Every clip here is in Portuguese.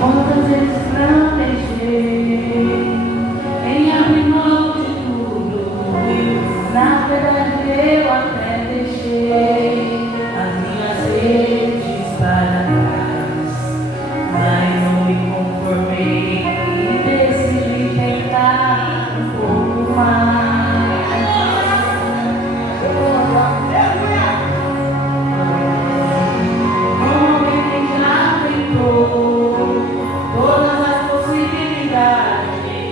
Quantas vezes planejei em abrir mão de tudo, na verdade eu até deixei as minhas redes para trás, mas não me conformei e decidi tentar um pouco mais. O homem já tentou todas as possibilidades,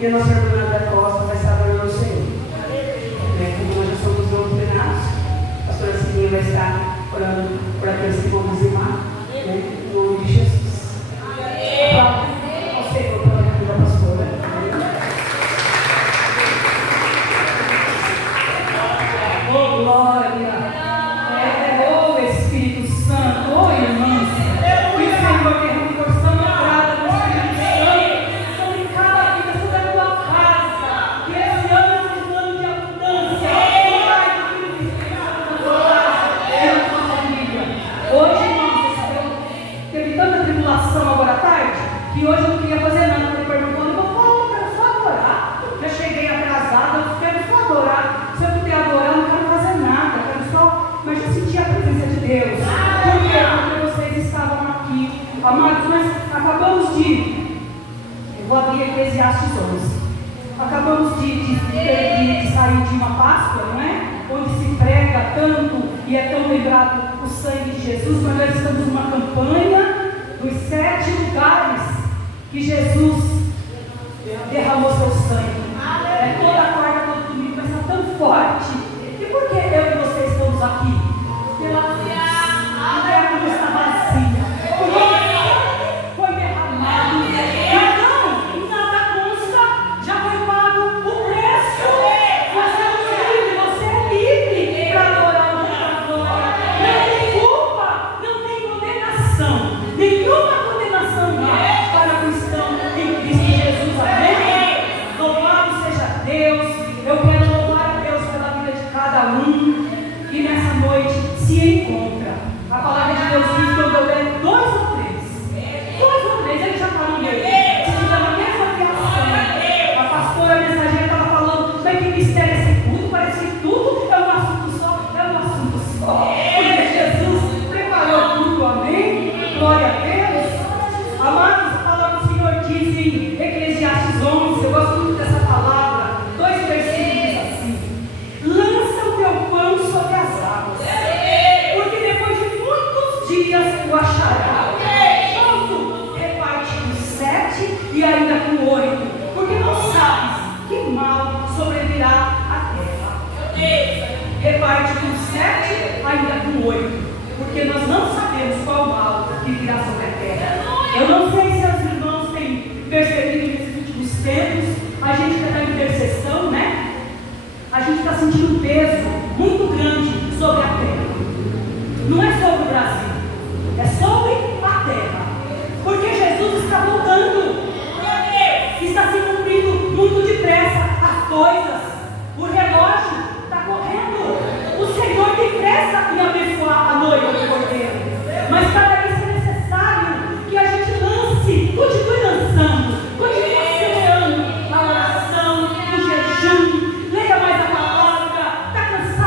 E a nossa irmã da Costa vai estar orando ao Senhor. Como nós já somos doutrinados, a pastora Sininha vai estar orando por aqueles que vão dizimar, em nome de Jesus. Ao Senhor pela vida da pastora. Oh, glória! Oh, Espírito Santo, oh, irmãos, que o Senhor derrame porção dobrada do Espírito Santo sobre cada vida, sobre a tua casa, que esse ano seja um ano de abundância, Pai, do Filho e do Espírito Santo na tua casa e na tua família. Hoje, irmãos, teve tanta tribulação agora à tarde, que hoje eu não queria fazer nada, eu perguntando, eu quero só adorar, já cheguei atrasada, eu quero só adorar, se eu puder adorar, eu não quero fazer nada, eu quero só, mas eu senti a presença de Deus. Por quê? Porque vocês estavam aqui. Amados, nós acabamos de. Eu vou abrir Eclesiastes 11. Acabamos de sair de uma Páscoa, não é? Onde se prega tanto e é tão lembrado o sangue de Jesus, mas nós estamos numa campanha dos 7 lugares que Jesus derramou seu sangue. Toda quarta, todo domingo vai estar tão forte. E por que eu e você estamos aqui? Pela cruz. A terra não está vazia. O sangue foi derramado. Então, nada consta, já foi pago o preço. Você é livre, você é livre para adorar o Senhor. Não tem culpa, não tem condenação. Nenhuma condenação para o cristão em Cristo Jesus. Amém? Louvado seja Deus. Eu quero louvar a Deus pela vida de cada um que nessa noite se encontra. A palavra de Deus diz que quando houver 2 ou 3, ele já está no meio. Se tiver uma mesma criação, a pastora mensageira estava falando, mas que mistério é esse culto? Parece que tudo é um assunto só, Porque Jesus preparou tudo, amém? Glória a Deus. Amados, a palavra do Senhor diz em Eclesiastes 11, eu gosto muito dessa palavra, 2 versículos diz assim: lança o teu pão sobre as águas, porque depois de muitos dias o achará. Pronto, reparte com 7 e ainda com 8, porque não sabes que mal sobrevirá à terra. Reparte com 7, ainda com 8, porque nós não sabemos qual mal que virá sobre a terra. Eu não sei se os irmãos têm percebido nesses últimos tempos, a gente está na intercessão, né? A gente está sentindo um peso muito grande sobre a terra. Não é sobre o Brasil, é sobre a terra. Porque Jesus está voltando. Está se cumprindo muito depressa as coisas. O relógio está correndo. O Senhor tem pressa em abençoar a noiva do Cordeiro. Mas para isso é necessário que a gente lance, continue lançando, continue semeando a oração, o jejum, leia mais a palavra. Está cansado?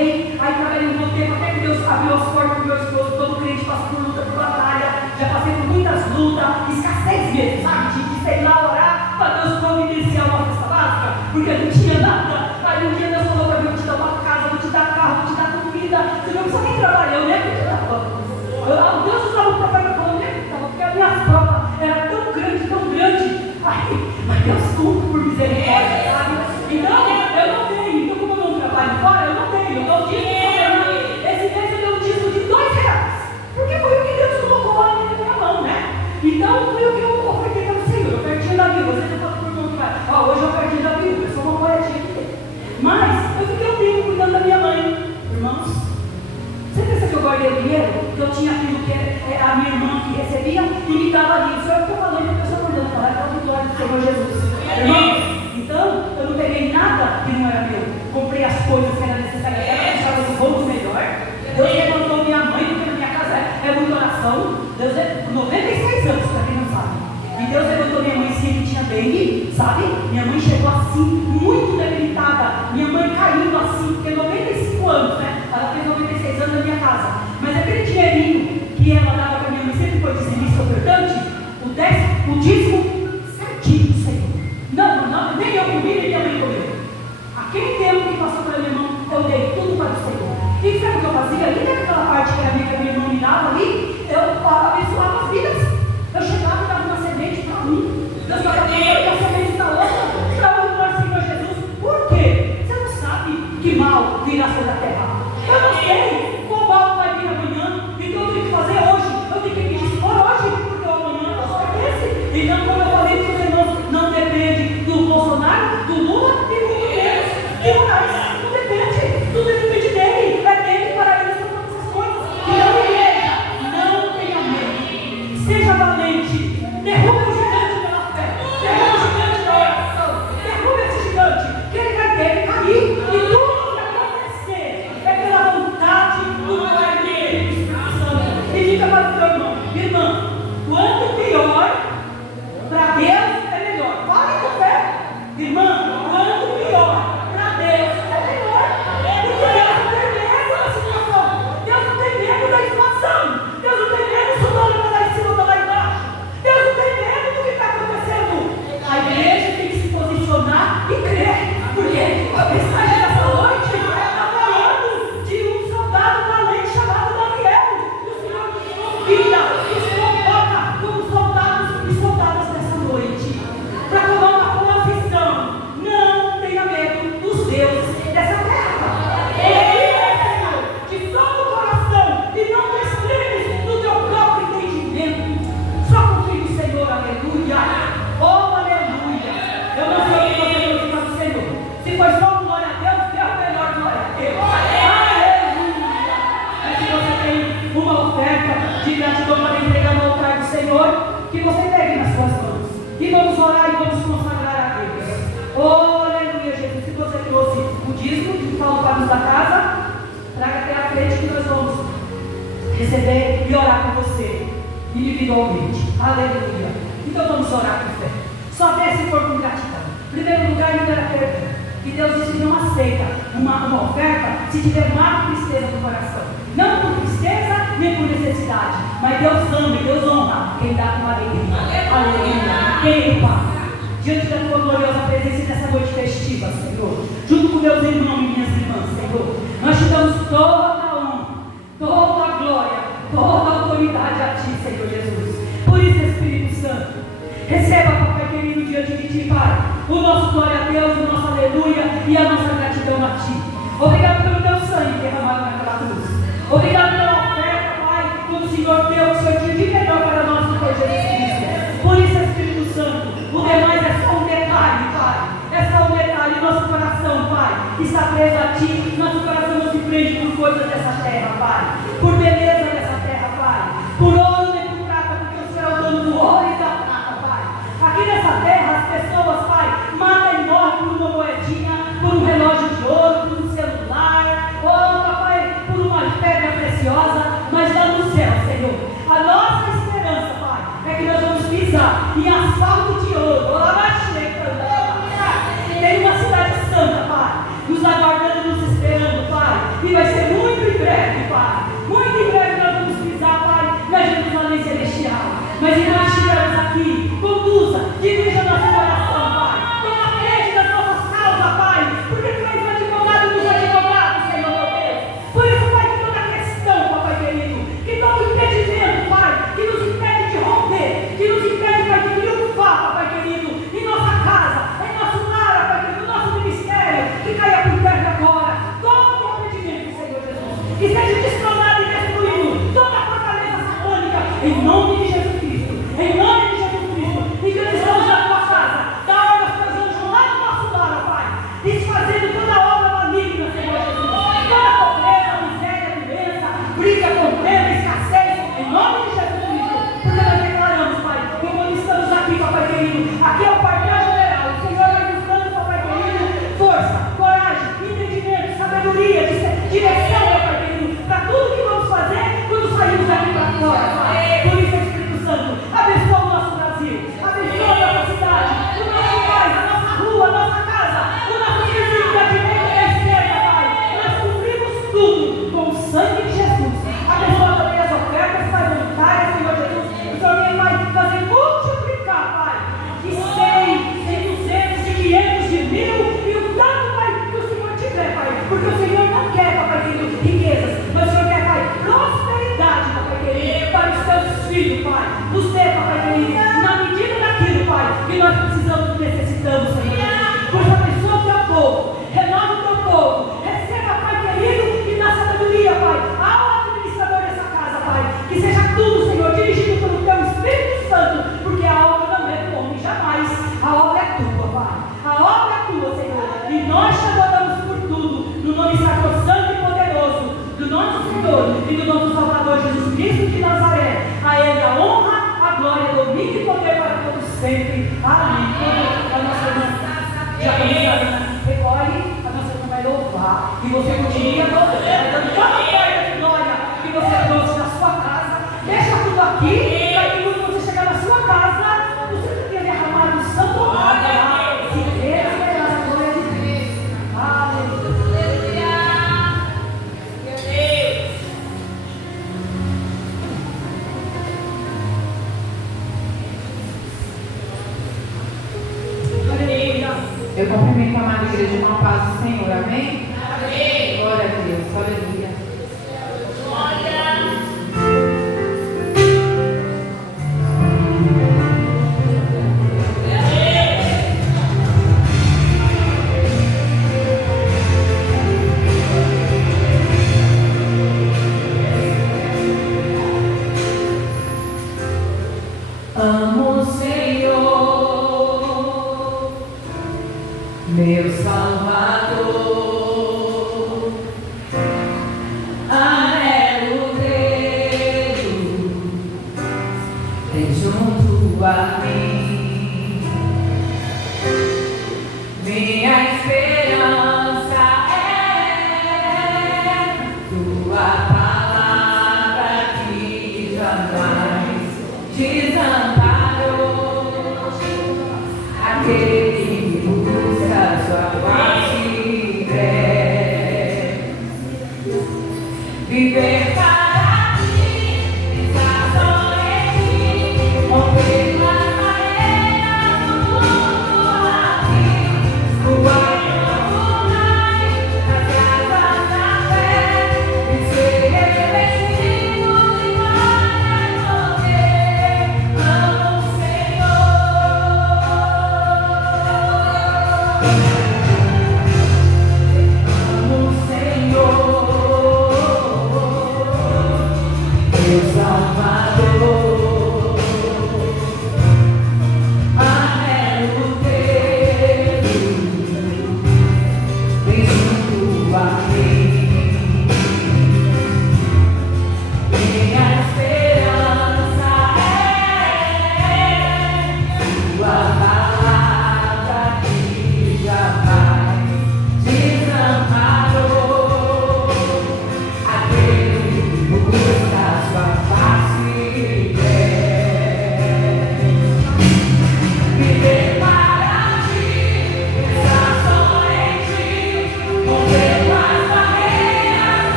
casei, aí trabalhei um bom tempo, até que Deus abriu as portas para o meu esposo. Todo crente passa por luta, por batalha, já passei por muitas lutas, escassez mesmo, sabe? De sei lá orar para Deus providenciar uma festa básica, porque não tinha nada. Aí um dia Deus falou para mim: vou te dar uma casa, vou te dar carro, vou te dar comida. Você não precisa nem trabalhar, eu nem acreditava. Deus usava o profeta falando, nem acreditava, porque a minha prova era tão grande, tão grande. Mas Deus cumpre por misericórdia, sabe? Então, eu não tenho. Então, como eu não trabalho fora, eu não tenho. Eu dou dízimo. Esse mês eu dei um dízimo de R$2. Porque foi o que Deus colocou lá na minha mão, né? Então, foi o que eu ofertei para o Senhor. Eu perdi da viúva. Você já fala por mão que vai. Hoje eu perdi da viúva. Eu sou uma moedinha que tem. Mas, eu fiquei um tempo cuidando da minha mãe. Irmãos, você pensa que eu guardei o dinheiro? Que eu tinha aquilo que a minha irmã que recebia e me dava ali. Isso é o que eu falei para a pessoa mandando falar. É o glória do Senhor Jesus. Irmãos, então eu não peguei nada que não era meu. Comprei as coisas que eram necessárias. Ela deixava os rolos melhor. Deus levantou minha mãe, porque na minha casa é muita oração. Deus é 96 anos, para quem não sabe. E Deus levantou minha mãe sim, que tinha dengue, sabe? Minha mãe chegou assim, muito debilitada. Minha mãe caindo assim, porque 95 anos, né? Ela fez 96 anos na minha casa. Mas aquele dinheirinho que ela dava para minha mãe sempre foi dizimista ofertante, o dízimo certinho do Senhor. Não, nem eu comi, nem minha mãe comeu. Aquele tempo que passou pela minha mão, eu dei tudo para o Senhor. E sabe o que eu fazia? Ali naquela parte que a minha irmã me dava ali, eu abençoava as vidas. Eu chegava e dava uma semente para um, Deus dava a semente para outra, para o Senhor Jesus. Por quê? Você não sabe que mal virá sobre a terra. Eu não sei qual mal vai vir amanhã. Então eu tenho que fazer hoje. Eu tenho que me dispor hoje, porque o amanhã não acontece. Então, como eu falei para os irmãos, não depende do Bolsonaro, do Lula e muito menos de Moraes. Não depende. Tudo depende dele. É dele para ele são todas as coisas. Então, igreja, não tenha medo. Seja valente. Derruba o gigante pela fé. Derruba o gigante da oração. Derruba esse gigante. Que ele vai ter que cair. E tudo vai acontecer. É pela vontade do Pai dele, do Espírito Santo. E diga para o teu irmão: irmã, quanto pior, para Deus é melhor. Fale com fé. Irmã, quanto pior, para Deus é melhor. Porque Deus não tem medo da situação. Deus não tem medo da inflação. Deus não tem medo se o dólar está lá em cima ou lá embaixo. Deus não tem medo do que está acontecendo. A igreja tem que se posicionar e crer. Porque a mensagem dessa noite está falando de um soldado valente chamado Daniel. E o Senhor nos convida, o Senhor toca como soldados e soldadas nessa noite, para tomar uma posição. Não tenha medo dos deuses dessa terra. Ele é Senhor de todo o coração e não te estremes no teu próprio entendimento. Só confie no Senhor, aleluia. Oh, aleluia. Eu não sei o que você tem para o Senhor. Se foi só glória a Deus, dê a melhor glória a Deus. Aleluia. Mas se você tem uma oferta de gratidão para entregar no altar do Senhor, que você pegue nas suas mãos. E vamos orar e vamos consagrar a Deus. Oh, aleluia, Jesus. Se você trouxe o dízimo que fala para nos da casa, traga até a frente que nós vamos receber e orar com você individualmente. Aleluia. Então vamos orar com fé. Só desce for com gratidão. Em primeiro lugar, não era perda. Que Deus disse que não aceita uma oferta se tiver má tristeza no coração. Não por tristeza nem por necessidade. Mas Deus ama e Deus honra quem dá com alegria. Aleluia. Quem Ele paga. Diante da tua gloriosa presença nessa noite festiva, Senhor. Junto com meus irmãos e minhas irmãs, Senhor. Nós te damos toda a honra, toda a glória, toda a autoridade a ti, Senhor Jesus. Por isso, Espírito Santo, receba, Papai querido, diante de ti, Pai, o nosso glória a Deus, o nosso aleluia e a nossa gratidão a ti. Obrigado pelo teu sangue derramado naquela cruz. Obrigado pela oferta, Pai, quando o Senhor deu o seu dia de melhor para nós no Senhor Jesus Cristo. Por isso, Espírito Santo, o demais é só um detalhe, Pai. É só um detalhe. Nosso coração, Pai, está preso a ti. Nosso coração não se prende por coisas dessa terra, Pai. Por beleza dessa terra, Pai. Por ouro nem por prata, porque o Senhor é o dono do ouro e da prata, Pai. Aqui nessa terra, as pessoas, Pai, matam e morrem por uma moedinha, por um relógio de ouro, por um celular, ou, Papai, por uma pedra preciosa. Mas lá no céu, Senhor, a nossa esperança, Pai, é que nós vamos pisar em asfalto de ouro. Tem uma cidade santa, Pai, nos aguardando, nos esperando, Pai. E em nome de Jesus Cristo, em nome de Jesus Cristo. E que estamos na tua casa, da hora das pessoas vão lá no nosso lar, Pai, desfazendo toda a obra maligna, Senhor Jesus. Toda pobreza, miséria, doença, briga, problema, escassez, em nome de Jesus Cristo. Porque nós declaramos, Pai, que quando estamos aqui, Papai querido, aqui é o quartel-general, o Senhor vai nos dando, Papai querido, força, coragem, entendimento, sabedoria, direção, Papai querido, para tudo que vamos fazer quando saímos daqui para fora, Pai. Por isso, Espírito Santo, abençoa o nosso Brasil, abençoa a nossa cidade, o nosso país, a nossa rua, a nossa casa, o nosso vizinho da direita e da esquerda, Pai. Nós cumprimos tudo com o sangue de Jesus. Abençoa também as ofertas, Pai, voluntárias, Senhor Jesus. O Senhor vem, Pai, fazer multiplicar, Pai, de 100, de 200, de 500, de 1000 e o tanto, Pai, que o Senhor tiver, Pai. Porque o Senhor não quer, Papai querido, riquezas, mas o Senhor quer, Pai, prosperidade, Papai querido, para os teus filhos, Pai. Nos dê, Papai querido, na medida daquilo, Pai, que nós precisamos e necessitamos, Senhor Jesus. Por essa pessoa que é o povo, renova o teu povo, receba, Pai querido, e na sabedoria, Pai, ao administrador dessa casa, Pai, que seja tudo, Senhor, dirigido pelo teu Espírito Santo, porque a obra não é do homem, jamais. A obra é tua, Pai. A obra é tua, Senhor. E nós te adoramos por tudo, no nome sacrosanto e poderoso do nosso Senhor e do nosso Salvador Jesus Cristo de Nazaré. A Ele a honra, a glória, domínio e poder para todos sempre. Amém. A nossa irmã já começaram, recolhe, a nossa irmã vai louvar. E você continua louvando, dando toda a oferta de glória que você trouxe na sua casa. Deixa tudo aqui, para que quando você chegar na sua casa, você não tenha derramado o santo óleo lá. Se Deus é a glória de Deus. Aleluia. Meu Deus. Eu cumprimento a amada igreja com a paz do Senhor, amém? Amém. Glória a Deus, aleluia. Amo o Senhor, meu Salvador, anelo vê-lo bem junto a mim. Minha esperança é tua palavra que jamais desamparou aquele que busca sua face quer viver para ti, estar só em ti, romper as barreiras do mundo aqui, voar em novo mar, nas asas da fé, e ser revestido de glória e poder. Amo o Senhor.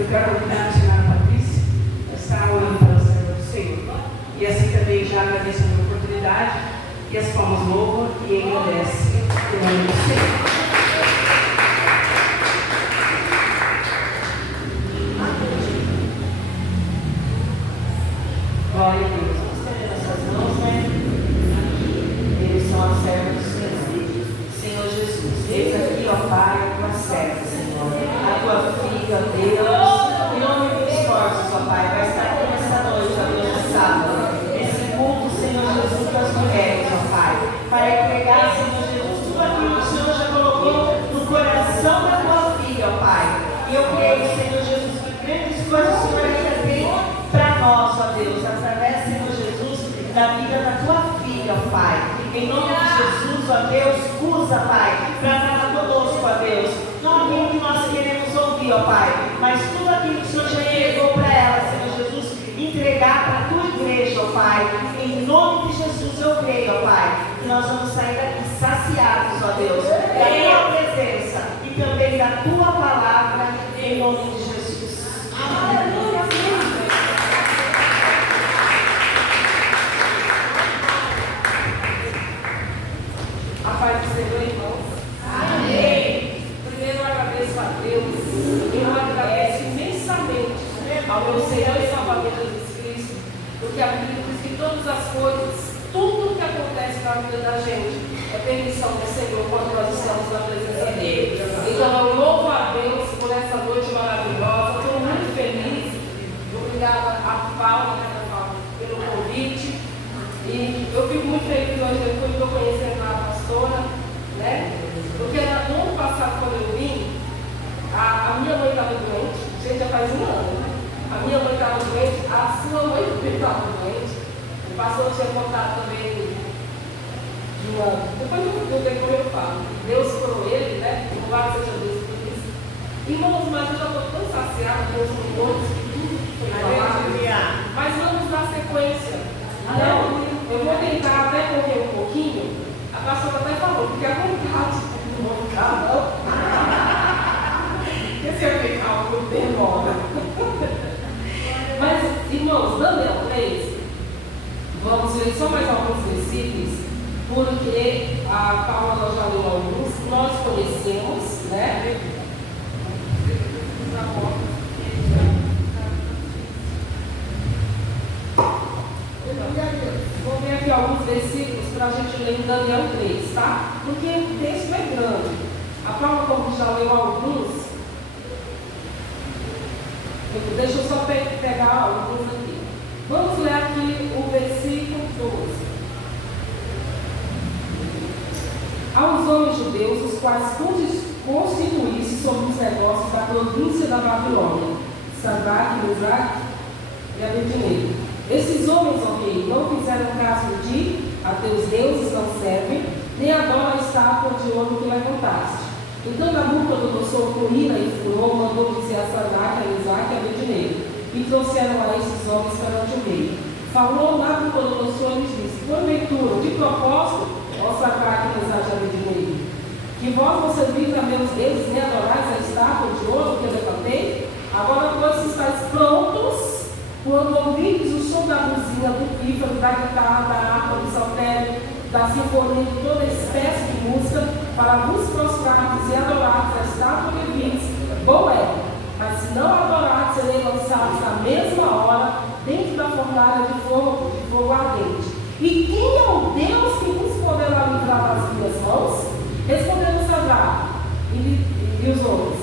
Eu quero convidar a senhora Patrícia a estar orando pela serva do Senhor. E assim também já agradeço a oportunidade e as palmas louvam e engrandece o nome do Senhor. Glória a Deus. Vamos estender nossas mãos, né? Eles são as servas do Senhor. Senhor Jesus, eis aqui, ó Pai, a tua serva, Senhor. A tua filha, ó Deus. Em nome dos esforços, ó Pai, vai estar aqui nessa noite, ó Deus, no sábado. Esse culto, Senhor Jesus, das mulheres, ó Pai. Para entregar, Senhor Jesus, tudo aquilo que o Senhor já colocou no coração da tua filha, ó Pai. E eu creio, Senhor Jesus, que grandes coisas o Senhor ainda tem para nós, ó Deus, através, Senhor Jesus, da vida da tua filha, ó Pai. Em nome de Jesus, ó Deus, usa, Pai, para falar conosco, ó Deus. Não aquilo que nós queremos ouvir, ó Pai, mas tudo aquilo que o Senhor já entregou para ela, Senhor Jesus, entregar para a tua igreja, ó Pai. Em nome de Jesus eu creio, ó Pai, que nós vamos sair daqui saciados, ó Deus, da tua presença e também da tua palavra, em nome de Jesus. Aleluia. A paz do Senhor, irmãos. Amém. Primeiro eu agradeço a Deus. Eu agradeço imensamente ao meu Senhor e Salvador Jesus Cristo, porque a Bíblia diz que todas as coisas, tudo que acontece na vida da gente é permissão do Senhor quando nós estamos na presença dele. Então eu louvo a Deus por essa noite maravilhosa. Estou muito feliz. Obrigada a Paulo pelo convite. E eu fico muito feliz hoje depois de eu conhecer a pastora, né? Porque no ano passado, quando eu vim, a minha mãe estava doente, gente, já faz um ano, né? A minha mãe estava doente, a sua mãe também estava doente. O pastor tinha contado também de uma. Depois eu tenho como eu falo. Deus curou ele, né? Louvado seja Deus por isso. Irmãos, mas eu já estou tão saciada com os louvores que tudo foi falado. Mas vamos dar sequência. Então, eu vou tentar até correr um pouquinho. A pastora até falou, porque a vontade não vou ficar, não. Porque se eu ficar algo demora. Mas, irmãos, Daniel 3, vamos ler só mais alguns versículos, porque a Paula nós já leu alguns, nós conhecemos, né? Vou ver aqui alguns versículos para a gente ler em Daniel 3, tá? Porque o texto é grande. A Paula, como já leu alguns, deixa eu só pegar alguns aqui. Vamos ler aqui o versículo 12. Aos homens judeus, os quais constituísse sobre os negócios da província da Babilônia, Sadraque, Mesaque e Abednego. Esses homens, ó rei, não fizeram caso de a teus deuses não servem, nem adoram a estátua de ouro que levantaste. Então Nabucodonosor, com ira e furor, mandou dizer a Sadraque, a Mesaque e a Abednego, e trouxeram a esses homens perante o rei. Falou Nabucodonosor e lhes disse: porventura, de propósito, ó Sadraque, Mesaque e Abednego, que vós não servis a meus deuses, nem adorais a estátua de ouro que eu levantei? Agora, pois, estáis prontos, quando ouvirdes o som da buzina, do pífaro, da guitarra, da harpa, do saltério, da sinfonia, de toda espécie de música, para vos prostrardes e adorardes a estátua que vides, bom é. Mas se não adorardes, serei lançados na mesma hora dentro da fornalha de fogo ardente. E quem é o Deus que vos poderá livrar das minhas mãos? Respondeu Sadraque e os homens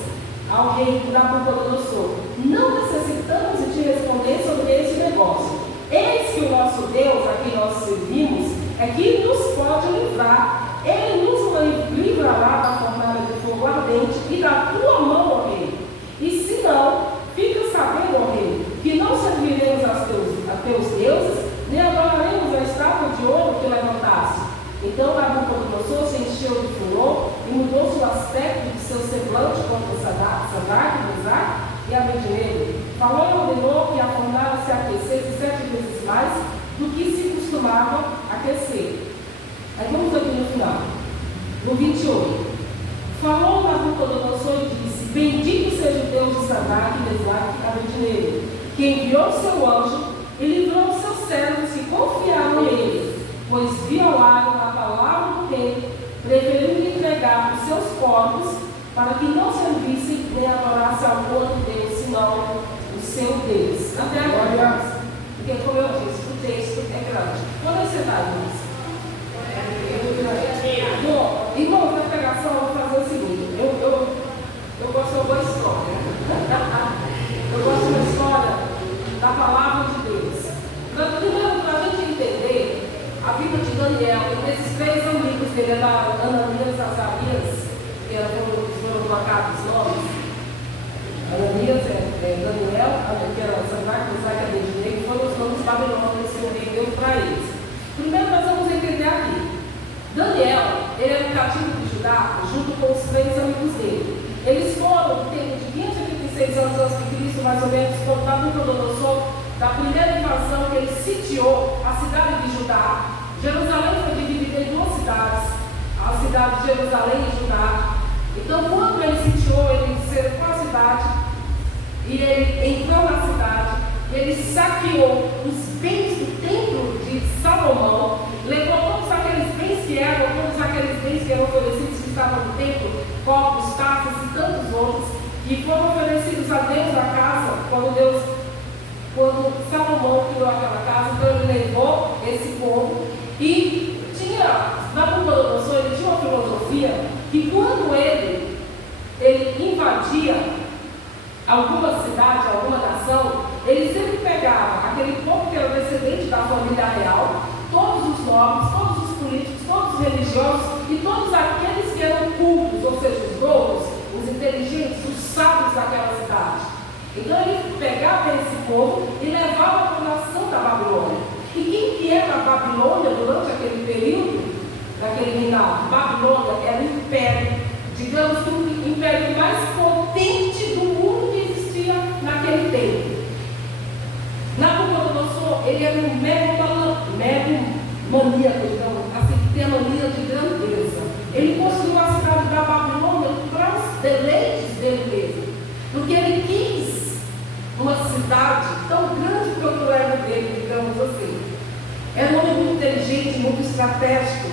ao rei Nabucodonosor: não necessitamos de te responder sobre esse negócio. Eis que o nosso Deus, a quem nós servimos, é que nos pode livrar. Ele nos livrará da fornalha de fogo ardente e da tua mão, ó rei. E se não, fica sabendo, ó rei, que não serviremos a teus deuses, nem adoraremos a estátua de ouro que levantaste. Então Nabucodonosor se encheu de furor e mudou-se o aspecto de seu semblante contra Sadraque, Mesaque e Abednego. Falou e ordenou que a fornalha se aquecesse 7 vezes mais do que se costumava aquecer. Aí vamos aqui no final, no 28. Falou Nabucodonosor e disse: bendito seja o Deus de Sadraque, Sadraque, Mesaque e Abednego, que enviou seu anjo e livrou os seus servos que confiaram nele, pois violaram a palavra do rei, preferindo entregar os seus corpos para que não servissem nem adorassem algum outro Deus, senão o seu Deus. Até agora, porque como eu disse, o texto é grande. Quando você está nisso? Bom, irmão, na pregação eu vou fazer o seguinte, eu gosto de uma boa história. Eu gosto de uma história da palavra de Deus. Primeiro, para a gente entender a vida de Daniel, esses três amigos dele, Ananias e Azarias, que foram colocados os nomes. Ananias Daniel, que era Sadraque, Mesaque e Abednego, que foram os nomes babilônicos que o Senhor deu para eles. Primeiro nós vamos entender aqui. Daniel, ele era um cativo de Judá, junto com os três amigos dele. Eles foram, no tempo de 20 a 36 anos antes de Cristo, mais ou menos, quando Nabucodonosor, da primeira invasão que ele sitiou a cidade de Judá. Jerusalém foi dividida em duas cidades, a cidade de Jerusalém e Judá. Então, quando ele sitiou, ele cercou a cidade, e ele entrou na cidade, ele saqueou os bens do templo de Salomão, levou todos aqueles bens que eram oferecidos, que estavam no templo, copos, taças e tantos outros, que foram oferecidos a Deus na casa, quando Salomão criou aquela casa. Então ele levou esse povo e Nabucodonosor, ele tinha uma filosofia que quando ele invadia alguma cidade, alguma nação, ele sempre pegava aquele povo que era descendente da família real, todos os nobres, todos os políticos, todos os religiosos e todos aqueles que eram cultos, ou seja, os doutos, os inteligentes, os sábios daquela cidade. Então ele pegava esse povo e levava para a nação da Babilônia. E quem que era a Babilônia durante aquele período, daquele reinado? Babilônia era o império, digamos que o império mais potente do mundo que existia naquele tempo. Nabucodonosor, ele era um maníaco, digamos assim, que tem a mania de grandeza. Ele construiu a cidade da Babilônia para os deleites dele mesmo, porque ele quis uma cidade tão grande quanto o ego dele, digamos assim. Era um homem muito inteligente, muito estratégico,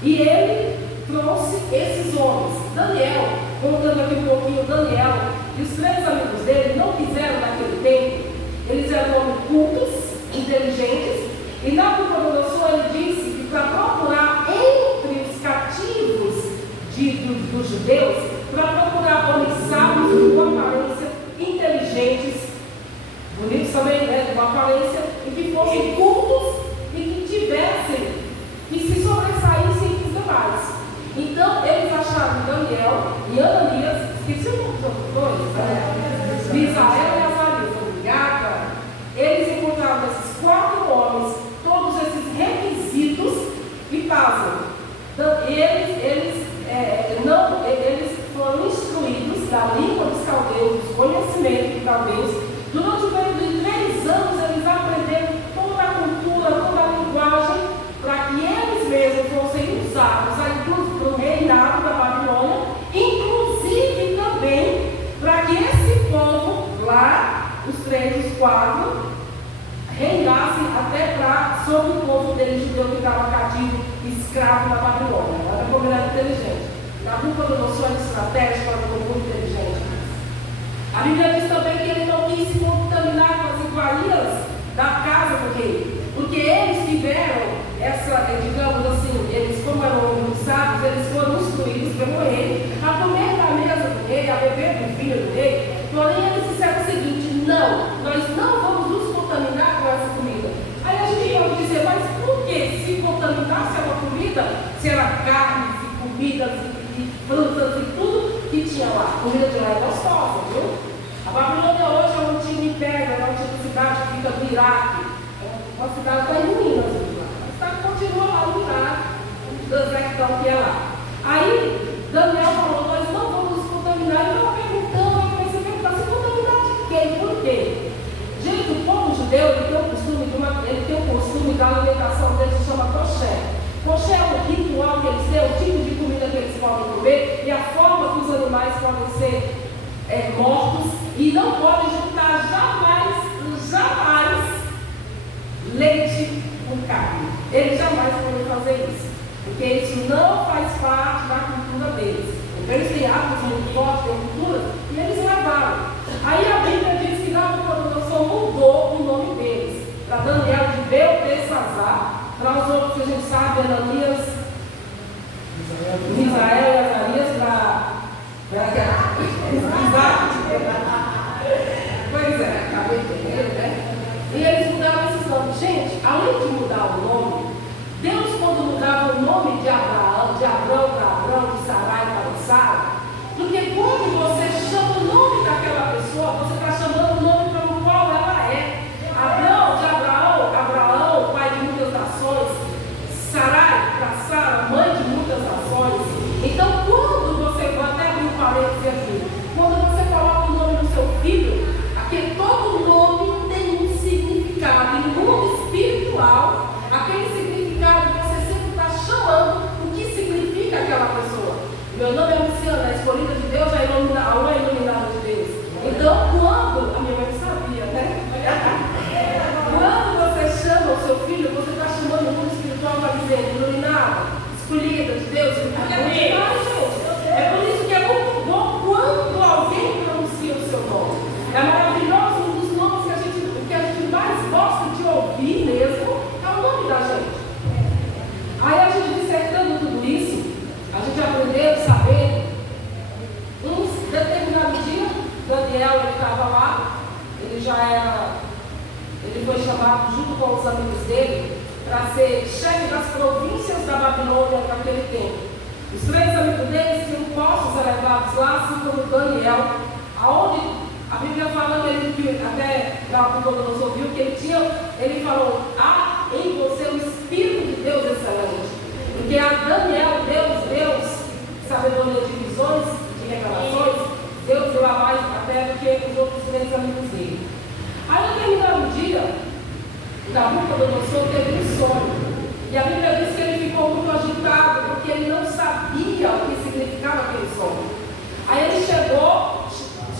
e ele trouxe esses homens. Daniel, contando aqui um pouquinho, Daniel e os três amigos dele não quiseram naquele tempo. Eles eram homens cultos, inteligentes, e Nabucodonosor ele disse que para procurar entre os cativos dos judeus, para procurar homens sábios, com aparência, inteligentes, bonitos também, né, com aparência, e que fossem cultos e que se sobressaíssem dos demais. Então, eles acharam Daniel e Ananias, esqueci o nome dos outros dois, Misael e Azarias, obrigada. Eles encontraram esses quatro homens, todos esses requisitos, e pasmem. Eles foram instruídos da língua dos caldeus, dos conhecimentos dos caldeus. Durante o período de 3 anos, eles aprenderam toda a cultura, toda a linguagem, para que eles mesmos fossem usados para o reinado da Babilônia, inclusive também para que esse povo lá, os 3, os 4, reinassem até sobre o povo dele, judeu, que estava cativo, escravo da Babilônia. Olha como ele era inteligente. Nabucodonosor era estratégico, era muito inteligente. A Bíblia diz também que ele não quis se contaminar com as iguarias da casa do rei, porque eles tiveram digamos assim, eles, como eram muito sábios, eles foram instruídos pelo rei a comer da mesa do rei, a beber do vinho do rei. Porém, eles disseram o seguinte: não, nós não vamos nos contaminar com essa comida. Aí a gente pode dizer, mas por que se contaminasse uma comida, se era carnes e comidas e frutas e tudo que tinha lá? A comida de lá é gostosa, viu? A Babilônia hoje é um antigo império, é uma antiga cidade que fica no Iraque, uma cidade que está em ruínas. Continua lá no Iraque, o desertão que é lá. Aí Daniel falou: nós não vamos nos contaminar. E estava perguntando, eu comecei a perguntar: se contaminar de quê? Por quê? Gente, o povo judeu ele tem um costume da alimentação deles que se chama coxé. Coxé é um ritual que eles têm, o tipo de comida que eles podem comer e a forma que os animais podem ser mortos e não podem juntar jamais leite com carne. Eles jamais podem fazer isso, porque isso não faz parte da cultura deles. Então eles têm hábitos muito fortes, têm cultura, e eles levaram. Aí a Bíblia diz que Nabucodonosor mudou o nome deles, para Daniel de Beltesazar, para os outros que a gente sabe, Ananias, Misael e Azarias, pois é, acabei de entender, né? E eles mudaram esses nomes. Gente, além de mudar o nome, Deus, quando mudava o nome de Abraão para Abrão, de Sarai para Sara, porque quando você chama o nome daquela pessoa, você está chamando o nome pelo qual ela é. Abrão, de Abraão, pai de muitas nações, Sarai para Sara, mãe de muitas nações. Então, quando você, vou até abrir um parênteses aqui, quando você coloca o nome do seu filho, aquele todo nome tem um significado, e no mundo espiritual, aquele significado que você sempre está chamando o que significa aquela pessoa. Meu nome é Luciana, a escolhida de Deus, a iluminada de Deus. Então, quando, a minha mãe sabia, né? Quando você chama o seu filho, você está chamando o mundo espiritual para dizer, iluminada, escolhida de Deus. É por isso que é muito bom quando alguém pronuncia o seu nome. É maravilhoso, um dos nomes que a gente mais gosta de ouvir mesmo é o nome da gente. Aí a gente dissertando tudo isso, a gente aprendeu a saber, um determinado dia, Daniel estava lá, ele foi chamado junto com os amigos dele para ser chefe das províncias da Babilônia naquele tempo. Os 3 amigos deles tinham postos elevados lá, assim como Daniel, aonde a Bíblia fala que até Nabucodonosor viu que ele falou, há em você o Espírito de Deus excelente. Porque a Daniel, Deus, sabedoria de visões, de revelações, Deus deu a mais até do que os outros 3 amigos dele. Aí, no determinado dia, Nabucodonosor teve um sonho. E a Bíblia diz que ele ficou muito agitado, porque ele não sabia o que significava aquele sonho. Aí ele chegou,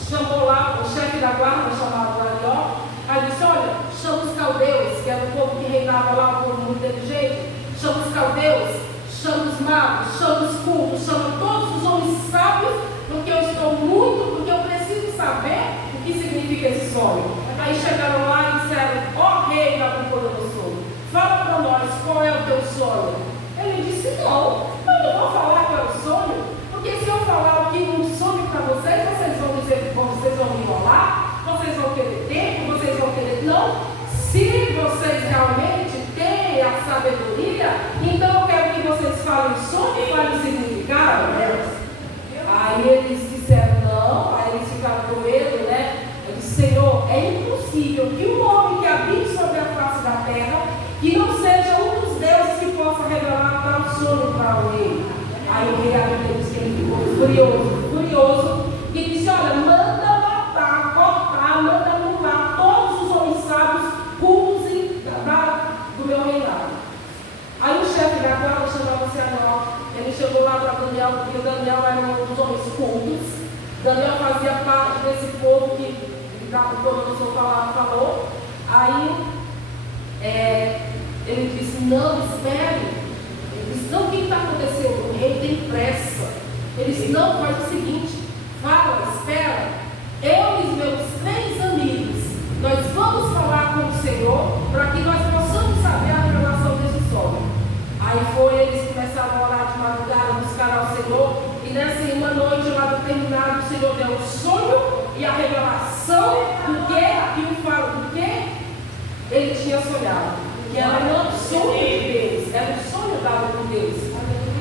chamou lá o chefe da guarda, chamado Daniel, aí disse, olha, chama os caldeus, que era o povo que reinava lá, um povo muito inteligente, chama os caldeus, chama os magos, chama os cultos, chama todos os homens sábios, porque eu preciso saber o que significa esse sonho. Aí chegaram lá e disseram, ó rei Nabucodonosor, fala para nós qual é o teu sonho. Ele disse, não, eu não vou falar qual é o sonho, porque se eu falar o que um sonho para vocês, vocês vão dizer que vocês vão me enrolar, vocês vão querer tempo, vocês vão querer... Não, se vocês realmente têm a sabedoria, então eu quero que vocês falem o sonho e falem o significado. Aí eles disseram não, aí eles ficaram com medo, né? Eu disse, Senhor, é impossível que um homem que habite sobre a face da terra, que não seja um dos deuses que possa revelar tal sonho para o rei. Aí o rei Abel disse que ele ficou furioso, e disse, olha, manda matar, cortar, manda anular todos os homens sábios, cultos do meu reinado. Aí o chefe da guarda chamava-se Anó, ele chegou lá para Daniel, porque Daniel era um dos homens cultos. Daniel fazia parte desse povo que Nabucodonosor falou. Aí ele disse, não, espere. Ele disse, não, o que está acontecendo? O rei tem pressa. Ele disse, não, faz o seguinte, fala, espera. Eu e os meus 3 amigos, nós vamos falar com o Senhor para que nós possamos saber a revelação desse sonho. Aí eles começaram a orar de madrugada, buscar ao Senhor, e nessa uma noite lá determinada, o Senhor deu o sonho e a revelação do que, aquilo fala do que ele tinha sonhado, que era um sonho de Deus, era um sonho dado por Deus.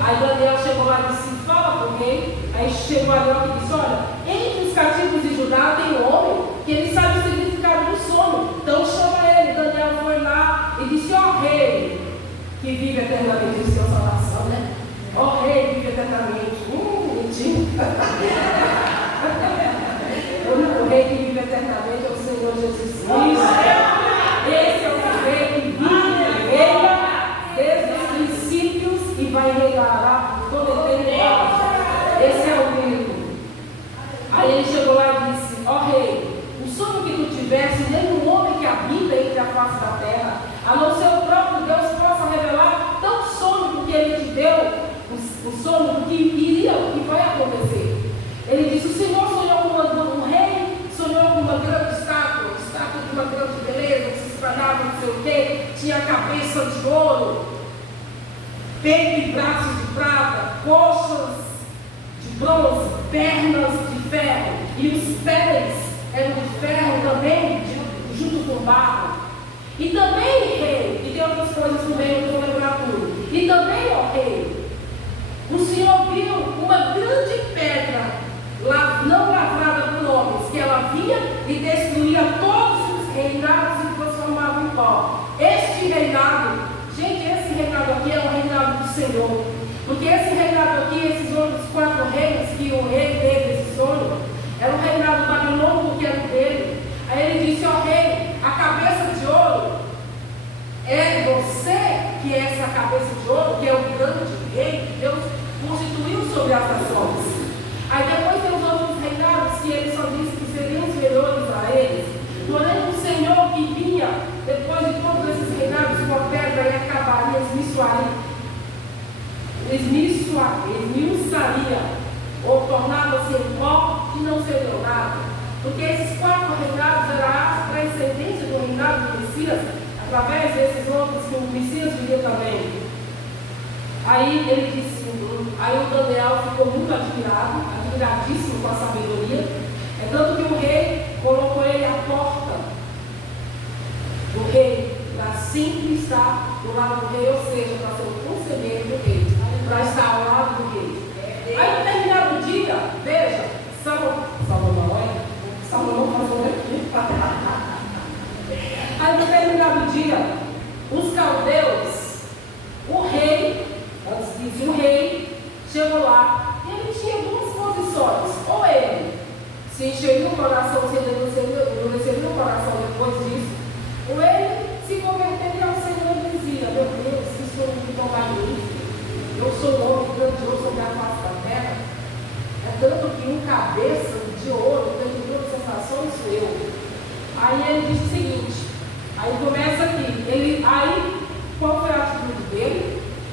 Aí Daniel chegou lá e disse, fala com quem? Aí chegou Daniel e disse, olha, entre os cativos de Judá tem um homem que ele sabe o significado do sonho, então chama ele. Daniel foi lá e disse, ó rei, que vive eternamente, em sua salvação, né? Ó rei, vive eternamente. Mentiu. O rei que vive eternamente é o Senhor Jesus Cristo. Esse é o rei que vive e reina desde os princípios e vai reinar por toda a eternidade. Esse é o único. Aí ele chegou lá e disse, ó rei, universo, nenhum homem que habita entre a face da terra, a não ser o próprio Deus, possa revelar tão sonho, porque Ele te deu o sonho do que iria, o que vai acontecer. Ele disse: o Senhor sonhou com um rei, sonhou com uma grande estátua de uma grande beleza, que se espalhava não sei o quê, tinha cabeça de ouro, peito e braços de prata, coxas de bronze, pernas de ferro, e os pés eram de ferro também, junto com barro. E também, rei, e tem outras coisas também, eu não vou lembrar tudo. E também, ó rei, o Senhor viu uma grande pedra, não lavrada por homens, que ela vinha e destruía todos os reinados e transformava em pó. Este reinado, gente, esse reinado aqui é o reinado do Senhor. Porque esse reinado aqui, esses outros 4 reinos que o rei teve esse sonho, era o reinado babilônico que era dele. Aí ele disse: ó rei, a cabeça de ouro é você que é essa cabeça de ouro, que é o grande rei que Deus constituiu sobre as nações. Aí depois tem os outros reinados que ele só disse que seriam inferiores a eles. Porém, o Senhor que vinha depois de todos esses reinados com a pedra e acabaria, esmiuçaria, ou tornava-se em pó e não seriam nada. Porque esses 4 reinados eram a transcendência do reinado do Messias, através desses outros que o Messias viria também. Aí ele disse, aí o Daniel ficou muito admiradíssimo com a sabedoria. É tanto que o rei colocou ele à porta do rei, para sempre estar do lado do rei, ou seja, para ser o conselheiro do rei, para estar ao lado do rei. Aí no terminado dia, veja, Salomão passou aqui. Aí no terminado dia, os caldeus, o rei, antes disso, o rei chegou lá e ele tinha 2 posições. Ou ele se encheria o coração, se endureceria o coração depois disso, ou ele se converteria ao Senhor e dizia: meu Deus, que sou muito magnífico, eu sou o homem grandioso sobre a face da terra. É tanto que um cabeça de ouro tem 2 sensações, sou eu. Aí ele diz o seguinte, aí começa aqui, aí qual foi a atitude dele?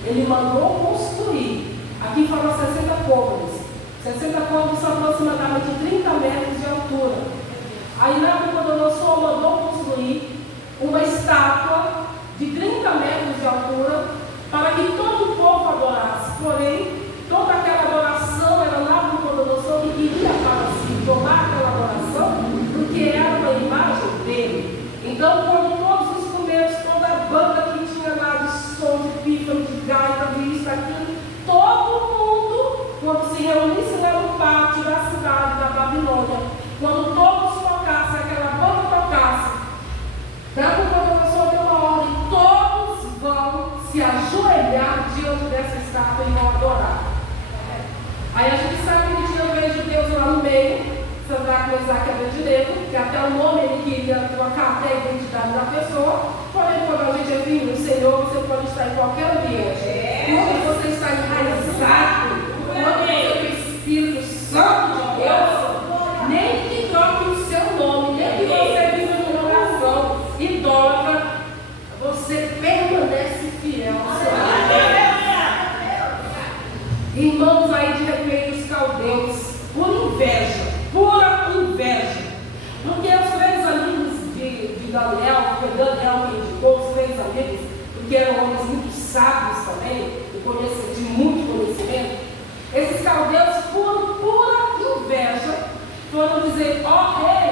Ele mandou construir, aqui foram 60 côvados. 60 côvados são aproximadamente 30 metros de altura. Aí Nabucodonosor mandou construir uma estátua de 30 metros de altura para que todo o povo adorasse. Porém, toda aquela adoração era Nabucodonosor que queria para si tomar aquela adoração, porque era uma imagem dele. Então, quando todos os primeiros, toda a banda que tinha lá de som, de pífano, de gaita, de isso, aquilo, todo mundo, quando se reunisse lá no pátio da cidade da Babilônia, quando todos tocassem, aquela banda tocasse, Nabucodonosor deu uma ordem: todos vão se ajoelhar diante dessa estátua e vão adorar. Aí a gente sabe que tinha 3 judeus lá no meio, Sadraque, Mesaque e Abednego, que até o nome ele queria trocar até a identidade da pessoa. Porém, quando a gente é filho do Senhor, você pode estar em qualquer ambiente. Quando você está enraizado, quando você tem o Espírito Santo de Deus, nem que troque o seu nome, nem que você viva numa oração idólatra, você permanece fiel ao Senhor. Irmãos, aí de repente os caldeus, por inveja, pura inveja, porque os 3 amigos de Daniel, porque Daniel me indicou os 3 amigos, porque eram homens muito sábios também, de muito conhecimento, esses caldeus, por pura inveja, foram dizer: ó rei,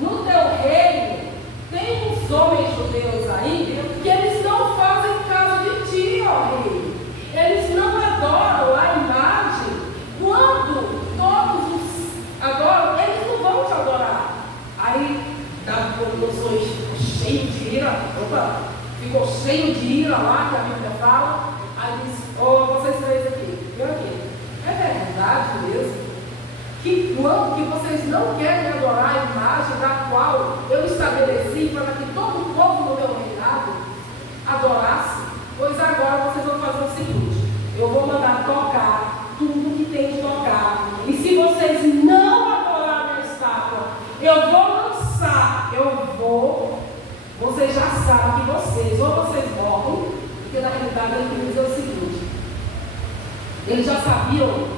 no teu reino tem uns homens judeus aí que eles não fazem caso de ti, ó rei. Eles não adoram a imagem. Quando todos os adoram, eles não vão te adorar. Aí Nabucodonosor ficou cheio de ira. Ficou cheio de ira lá, que a Bíblia fala. Aí disse: vocês 3 aqui, eu aqui. É verdade mesmo que quando que vocês não querem adorar a imagem da qual eu estabeleci para que todo o povo do meu reinado adorasse? Pois agora vocês vão fazer o seguinte: eu vou mandar tocar tudo que tem de tocar. E se vocês não adorarem a estátua, eu vou lançar, eu vocês já sabem que vocês, ou vocês morrem, porque na realidade ele queria dizer o seguinte: eles já sabiam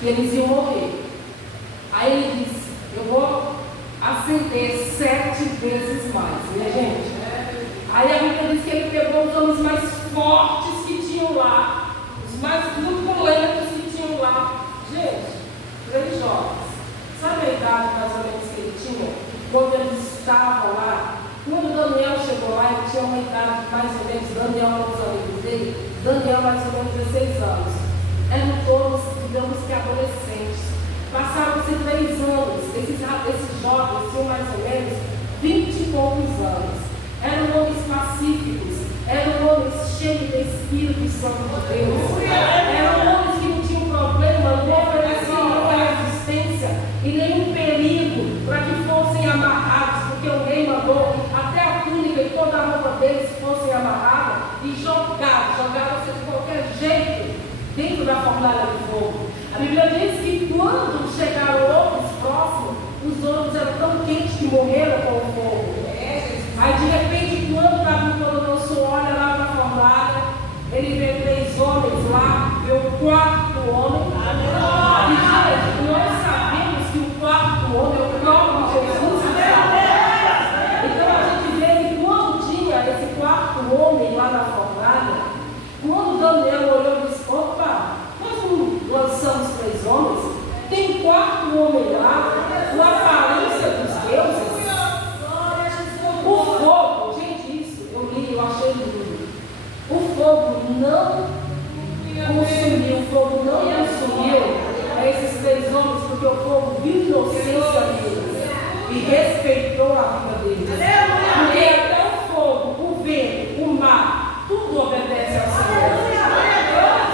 que eles iam morrer. Aí ele disse: eu vou acender 7 vezes mais, né, gente? Aí a Bíblia diz que ele pegou os homens mais fortes que tinham lá, os mais truculentos que tinham lá. Gente, 3 jovens. Sabe a idade mais ou menos que ele tinha? Quando eles estavam lá, quando Daniel chegou lá, ele tinha uma idade mais ou menos, Daniel e os amigos dele, Daniel mais ou menos 16 anos. Eram todos, digamos que adolescentes. Passaram-se 3 anos, esses jovens tinham mais ou menos 20 e poucos anos. Eram homens pacíficos, eram homens cheios de Espírito Santo de Deus. Eram homens que não tinham problema, não ofereciam nenhuma resistência e nenhum perigo para que fossem amarrados, porque alguém mandou até a túnica e toda a roupa deles fossem amarradas e jogaram-se de qualquer jeito dentro da fornalha de fogo. A Bíblia diz que quando chegaram outros próximos, os outros eram tão quentes que morreram com o fogo. Aí de repente, quando Nabucodonosor olha lá para a fornalha, ele vê 3 homens lá, vê o 4º homem. E gente, nós sabemos que o 4º homem é o próprio Jesus. Então a gente vê que quando tinha esse 4º homem lá na fornalha, quando Daniel olhou e disse: opa, nós não lançamos 3 homens? Tem um 4º homem lá, com a aparência dos deuses. O fogo, gente, isso eu li, eu achei lindo. O fogo não consumiu esses 3 homens, porque o fogo viu inocência neles e respeitou a vida deles. Porque até o fogo, o vento, o mar, tudo obedece ao Senhor.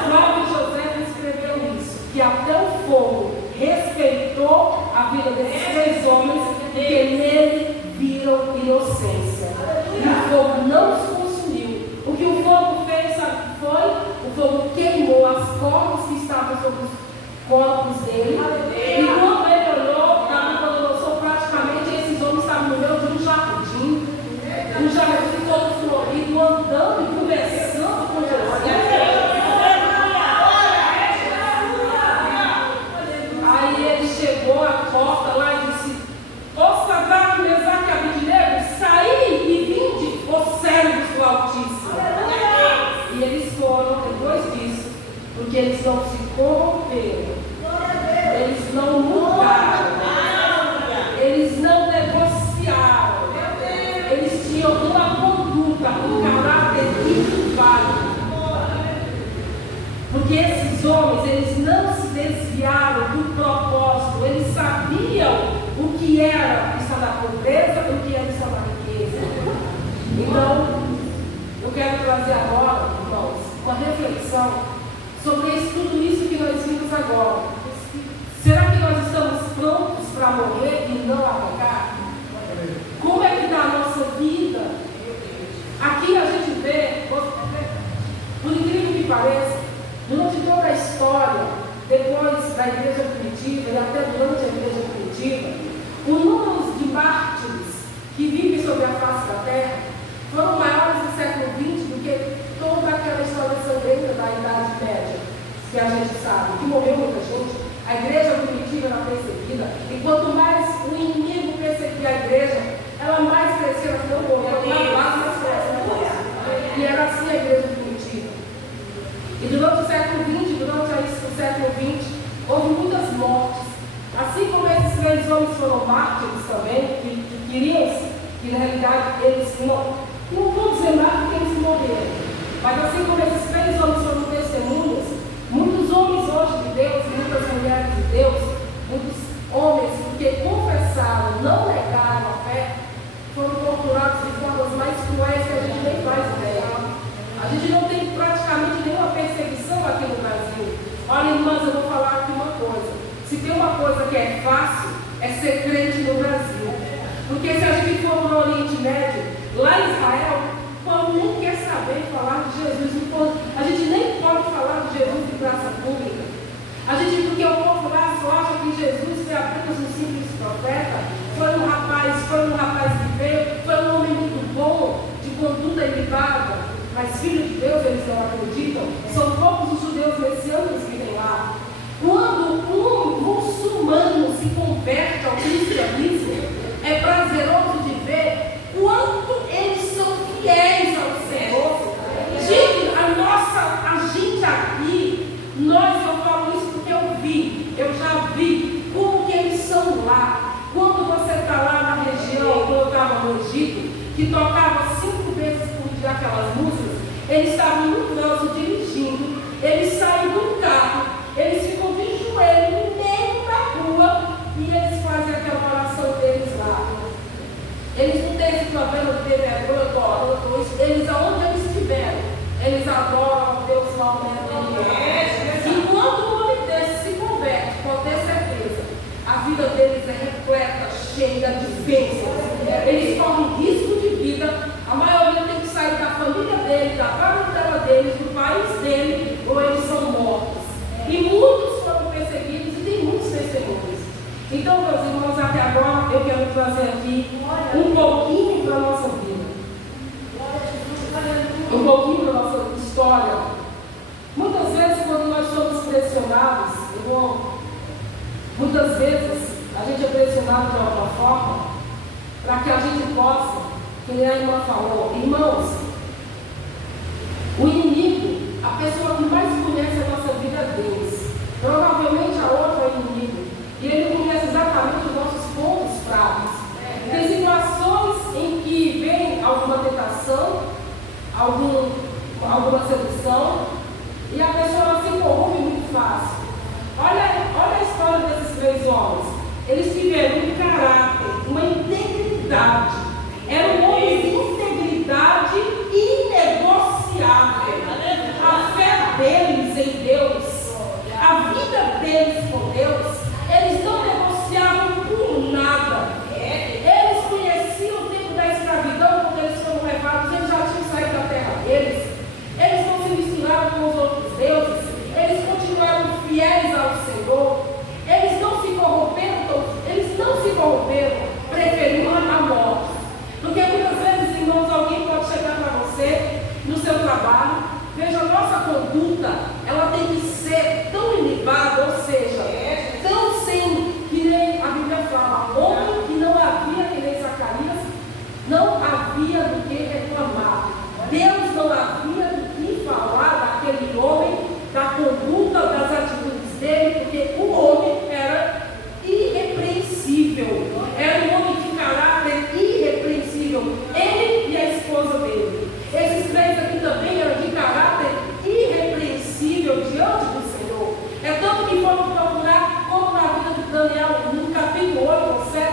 Flávio José escreveu isso, que até o fogo respeitou a vida desses 3 homens, porque nele viram inocência. E o fogo não os consumiu. O que o fogo fez, sabe o que foi? O fogo queimou as cordas que estavam sobre os corpos dele. E quando ele olhou, Nabucodonosor, praticamente esses homens estavam no meio de um jardim todo florido, andando e conversando com Jesus. Aí ele chegou à porta lá e disse: ó Sadraque, Mesaque e Abednego, saí e vinde, os servos do Altíssimo. E eles foram depois disso, porque eles não se corromperam, eles não mudaram, eles não negociaram, eles tinham uma conduta, um caráter inculpado. Porque esses homens, eles não se desviaram do propósito, eles sabiam o que era estar na pobreza e o que era estar na riqueza. Então, eu quero trazer agora, irmãos, uma reflexão sobre tudo isso que nós vimos agora. Será que nós estamos prontos para morrer e não arrancar? Como é que está a nossa vida? Aqui a gente vê, por incrível que pareça, durante toda a história, depois da igreja primitiva e até durante a igreja primitiva, o número de mártires que vivem sobre a face da terra foram maiores no século XX do que toda aquela história sangrenta da Idade Média, que a gente sabe, que morreu muita gente. A igreja primitiva era perseguida, e quanto mais o inimigo perseguia a igreja, ela mais crescia, ela não morreu, mais crescia. E era assim a igreja primitiva. E durante o século XX, houve muitas mortes. Assim como esses 3 homens foram mártires também, que queriam, que na realidade eles não vão dizer nada porque eles morreram. Mas assim como esses 3 homens foram testemunhas, muitos homens hoje de Deus, muitas mulheres de Deus, muitos homens que confessaram, não negaram a fé, foram torturados de formas mais cruéis que a gente nem faz ideia. A gente não tem praticamente nenhuma perseguição aqui no Brasil. Olha, irmãs, eu vou falar aqui uma coisa. Se tem uma coisa que é fácil, é ser crente no Brasil. Porque se a gente for para o Oriente Médio, lá em Israel, o povo nem quer saber falar de Jesus. A gente nem pode falar de Jesus em praça pública. Porque o povo lá só acha que Jesus foi apenas um simples profeta, foi um rapaz que veio, foi um homem mas filho de Deus eles não acreditam. São poucos os judeus messiânicos que vivem lá. Quando um muçulmano se converte ao cristianismo, é prazeroso de ver quanto eles são fiéis ao Senhor. Gente, a gente aqui, eu falo isso porque eu já vi como que eles são lá. Quando você está lá na região, quando eu estava no Egito, que tocava 5 vezes por dia aquelas músicas, eles estavam no trânsito dirigindo, eles saem do carro, eles ficam de joelho no meio da rua e eles fazem aquela oração deles lá. Eles não têm esse problema de ter vergonha, adorando, eles aonde eles estiverem, eles adoram a Deus lá onde e quando um homem desse se converte, pode ter certeza, a vida deles é repleta, cheia de bênçãos. Eles correm risco de vida, a maioria tem que sair da família dele, da parentela deles, do país dele, ou eles são mortos. E muitos foram perseguidos e tem muitos testemunhos. Então, meus irmãos, até agora eu quero trazer aqui um pouquinho para a nossa vida. Um pouquinho da nossa história. Muitas vezes, quando nós somos pressionados, muitas vezes a gente é pressionado de alguma forma para que a gente possa, que nem a irmã falou, irmãos, o inimigo, a pessoa que mais conhece a nossa vida é Deus. Provavelmente a outra é o inimigo. E ele conhece exatamente os nossos pontos fracos. Tem situações em que vem alguma tentação, alguma sedução, e a pessoa se corrompe muito fácil. Olha a história desses 3 homens. Eles tiveram um caráter, uma integridade. Eram homens de integridade inegociável. A fé deles em Deus, a vida deles com Deus, eles não negociavam por nada. Eles conheciam o tempo da escravidão, quando eles foram levados, eles já tinham saído da terra deles. Eles não se misturaram com os outros deuses, eles continuaram fiéis ao Senhor. Eles não se corromperam, preferindo a morte. Porque muitas vezes, irmãos, alguém pode chegar para você no seu trabalho. Veja, a nossa conduta, ela tem que ser tão ilibada, ou seja, tão sem, que nem a Bíblia fala, homem que não havia, que nem Zacarias, não havia do que reclamar. Deus não havia do que falar daquele homem, da conduta, das atitudes dele, porque o homem era irrepreensível. Era um homem de caráter irrepreensível. Ele e a esposa dele. Esses 3 aqui também eram de caráter irrepreensível diante do Senhor. É tanto que foram procurar, como na vida de Daniel, no capítulo 8 ou 7,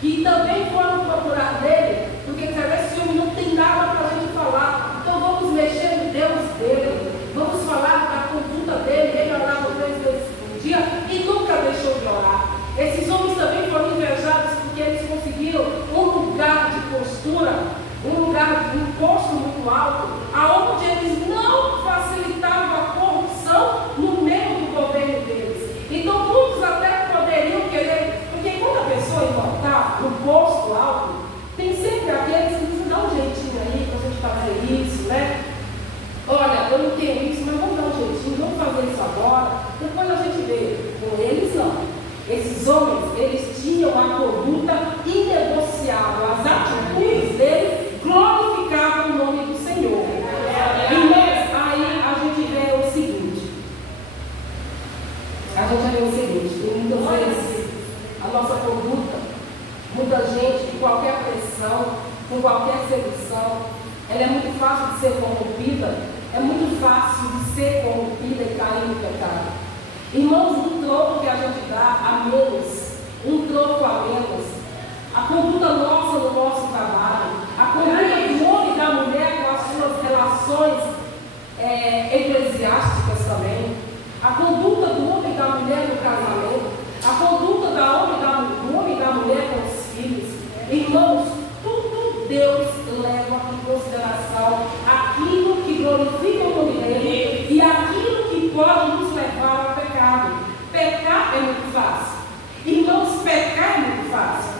que também foram procurar dele, porque esse homem não tem nada para a gente falar. Então vamos mexer no Deus dele. Vamos falar da conduta dele. Ele orava 3 vezes por dia e nunca deixou de orar. Esses homens também foram invejados porque eles conseguiram um lugar de postura, um posto muito alto, aonde eles não facilitavam a corrupção no meio do governo deles. Então muitos até poderiam querer, porque quando a pessoa está no posto alto, tem sempre aqueles que dizem, dá um jeitinho aí para a gente fazer isso, né? Olha, eu não tenho isso, mas vamos dar um jeitinho, vamos fazer isso agora, depois a gente vê. Com eles não. Esses homens, eles tinham a conduta inegociável. As atitudes deles glorificavam o nome do Senhor. Irmãos, aí a gente vê o seguinte. Muitas vezes, a nossa conduta, muita gente, com qualquer pressão, com qualquer sedução, ela é muito fácil de ser corrompida, é muito fácil de ser corrompida e cair no pecado. Irmãos, um troco que a gente dá a menos, um troco a menos, a conduta nossa no nosso trabalho, a conduta do homem e da mulher com as suas relações eclesiásticas também, a conduta do homem e da mulher no casamento, a conduta do homem e da mulher com os filhos. Irmãos, tudo Deus leva em consideração aquilo que glorifica o nome dele e aquilo que pode nos levar ao pecado. Pecar é muito fácil. Irmãos, pecar é muito fácil.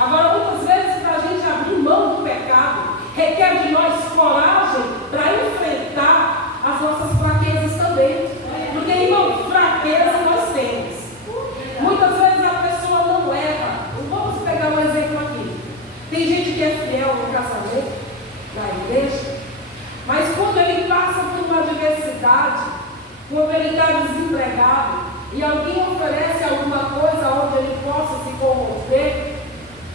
Agora, muitas Quando ele está desempregado e alguém oferece alguma coisa onde ele possa se corromper,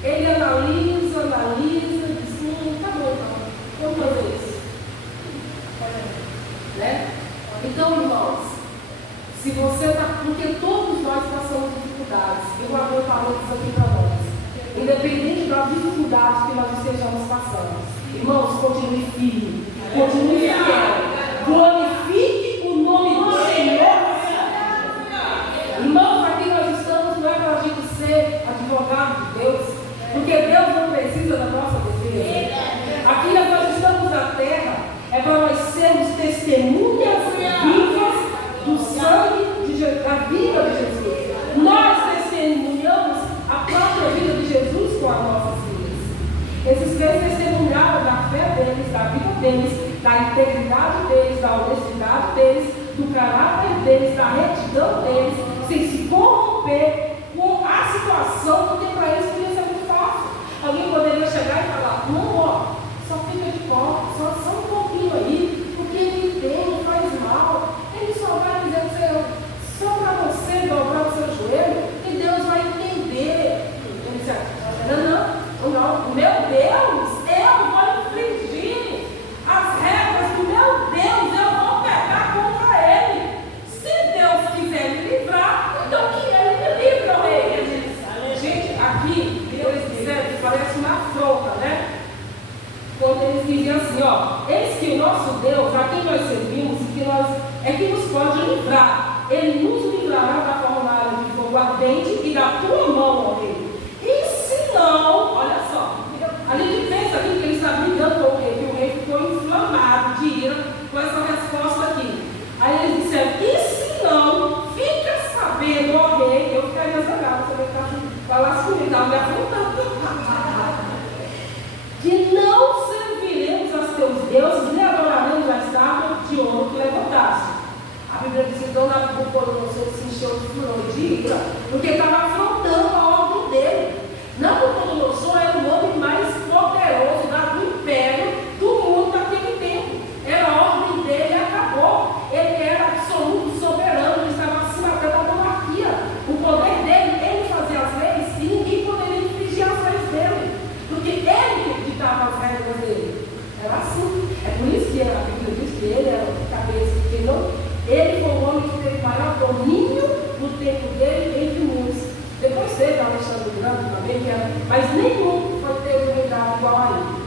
ele analisa, e diz, tá bom, vamos fazer isso. Né? Então, irmãos, se você está, porque todos nós passamos dificuldades, eu abri parênteses aqui para nós, independente da dificuldade que nós estejamos passando, irmãos, continue firme, continue fiel, glorifique o nome do Senhor. Irmãos, aqui nós estamos, não é para a gente ser advogado de Deus, porque Deus não precisa da nossa defesa. Aqui nós estamos na terra, é para nós sermos testemunhas vivas do sangue de Jesus, da vida de Jesus. Nós testemunhamos a própria vida de Jesus com as nossas vidas. Esses três testemunharam da fé deles, da vida deles, da integridade deles, da honestidade deles, do caráter deles, da retidão deles, sem se corromper com a situação, porque para eles podia ser muito fácil. Alguém poderia chegar e falar, não, ó, só fica de fora, só um pouquinho aí, porque ele tem, não faz mal. Ele só vai dizer para você, só para você dobrar o seu joelho, e Deus vai entender. Ele disse, não, meu Deus, eu vou infringir as regras do meu Deus, eu vou pecar contra ele. Se Deus quiser me livrar, então que ele me livre, não é ele. Gente, aqui, eles disseram que parece uma afronta, né? Quando eles diziam assim, ó, eis que o nosso Deus, a quem nós servimos, é que nos pode livrar. Ele nos livrará da fornalha de fogo ardente e da tua mão, ó rei. E se não, olha só, a gente pensa aqui que ele está brigando com o rei, que o rei ficou inflamado de ira com essa resposta aqui. Aí eles disseram, e se não, fica sabendo, ó rei, eu ficaria zangado, você vai falar comigo, estava me afrontando. Que não serviremos aos teus deuses, nem adoraremos a estátua de ouro que levantaste. A Bíblia diz que Dom Nabucodonosor se encheu de furor e de ira, porque estava afrontando a ordem dele. Nabucodonosor era o homem mais poderoso do império do mundo naquele tempo. Era a ordem dele e acabou. Ele era absoluto, soberano, ele estava acima até da monarquia. O poder dele, ele fazia as leis e ninguém poderia infringir as leis dele, porque ele ditava as regras dele. Era assim. É por isso que a Bíblia diz que ele era o cabeça, porque ele foi o homem que teve maior domínio no tempo dele entre muitos. Depois teve Alexandre o Grande também, mas nenhum foi ter um reinado igual a ele.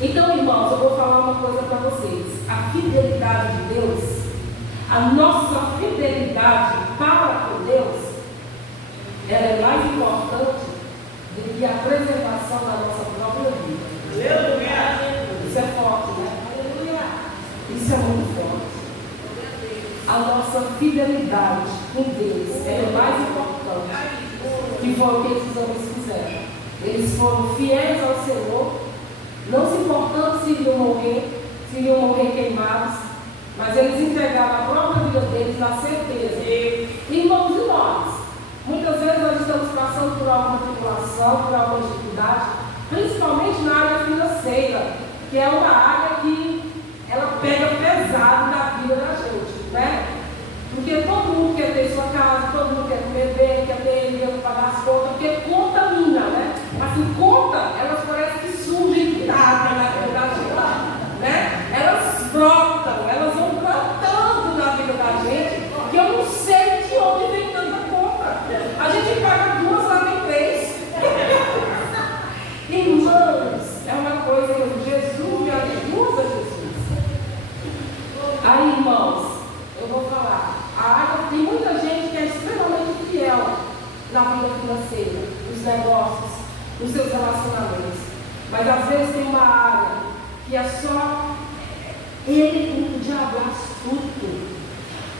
Então, irmãos, eu vou falar uma coisa para vocês. A fidelidade de Deus, a nossa fidelidade para com Deus, ela é mais importante do que a preservação da nossa própria vida. Aleluia! Isso é forte, né? Aleluia! Isso é muito forte. A nossa fidelidade com Deus é mais importante que foi o que esses homens fizeram. Eles foram fiéis ao Senhor, não se importando se iriam morrer queimados, mas eles entregaram a própria vida deles na certeza. Irmãos e nós, muitas vezes nós estamos passando por alguma tribulação, por alguma dificuldade, principalmente na área financeira, que é uma área que ela pega pesado na vida da gente, né? Porque todo mundo quer ter sua casa, todo mundo quer comer bem, quer ter dinheiro para pagar as contas, porque contamina, né? Assim, conta, elas parecem que surgem de nada na vida da gente, né? Elas brotam, elas vão brotando na vida da gente, que eu não sei de onde vem tanta conta. A gente paga 2, lá vem 3. Irmãos, é uma coisa que Jesus me ajuda, Jesus. Aí, irmãos, eu vou falar. Tem muita gente que é extremamente fiel na vida financeira, nos negócios, nos seus relacionamentos. Mas às vezes tem uma área que é só ele, o diabo é astuto.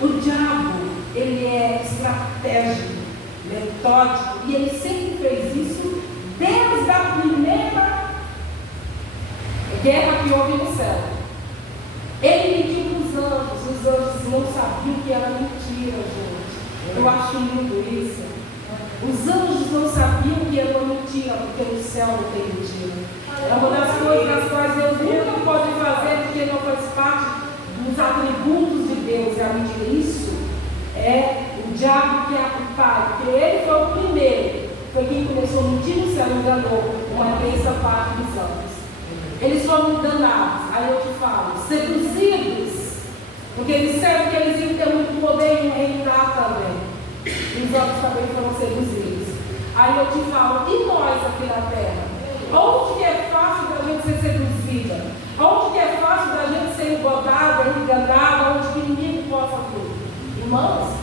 O diabo, ele é estratégico, metódico, e ele sempre fez isso desde a primeira guerra que houve no céu. Ele mentiu para os anjos não sabiam que era mentira, gente. Eu acho lindo isso. Os anjos não sabiam que era uma mentira, porque no céu não tem mentira. É uma das coisas das quais Deus nunca pode fazer, porque não faz parte dos atributos de Deus. Deus e a medir isso, é o diabo que é o pai, porque ele foi o primeiro, foi quem começou a mentir no céu e enganou uma terça parte dos anjos. Eles foram enganados, aí eu te falo, seduzidos, porque eles disseram que eles iam ter muito poder e reinar também. E os anjos também foram seduzidos. Aí eu te falo, e nós aqui na terra? Onde que é fácil da gente ser seduzida? Onde que é fácil da gente ser engodada, enganada, onde que o inimigo possa vir? Irmãos,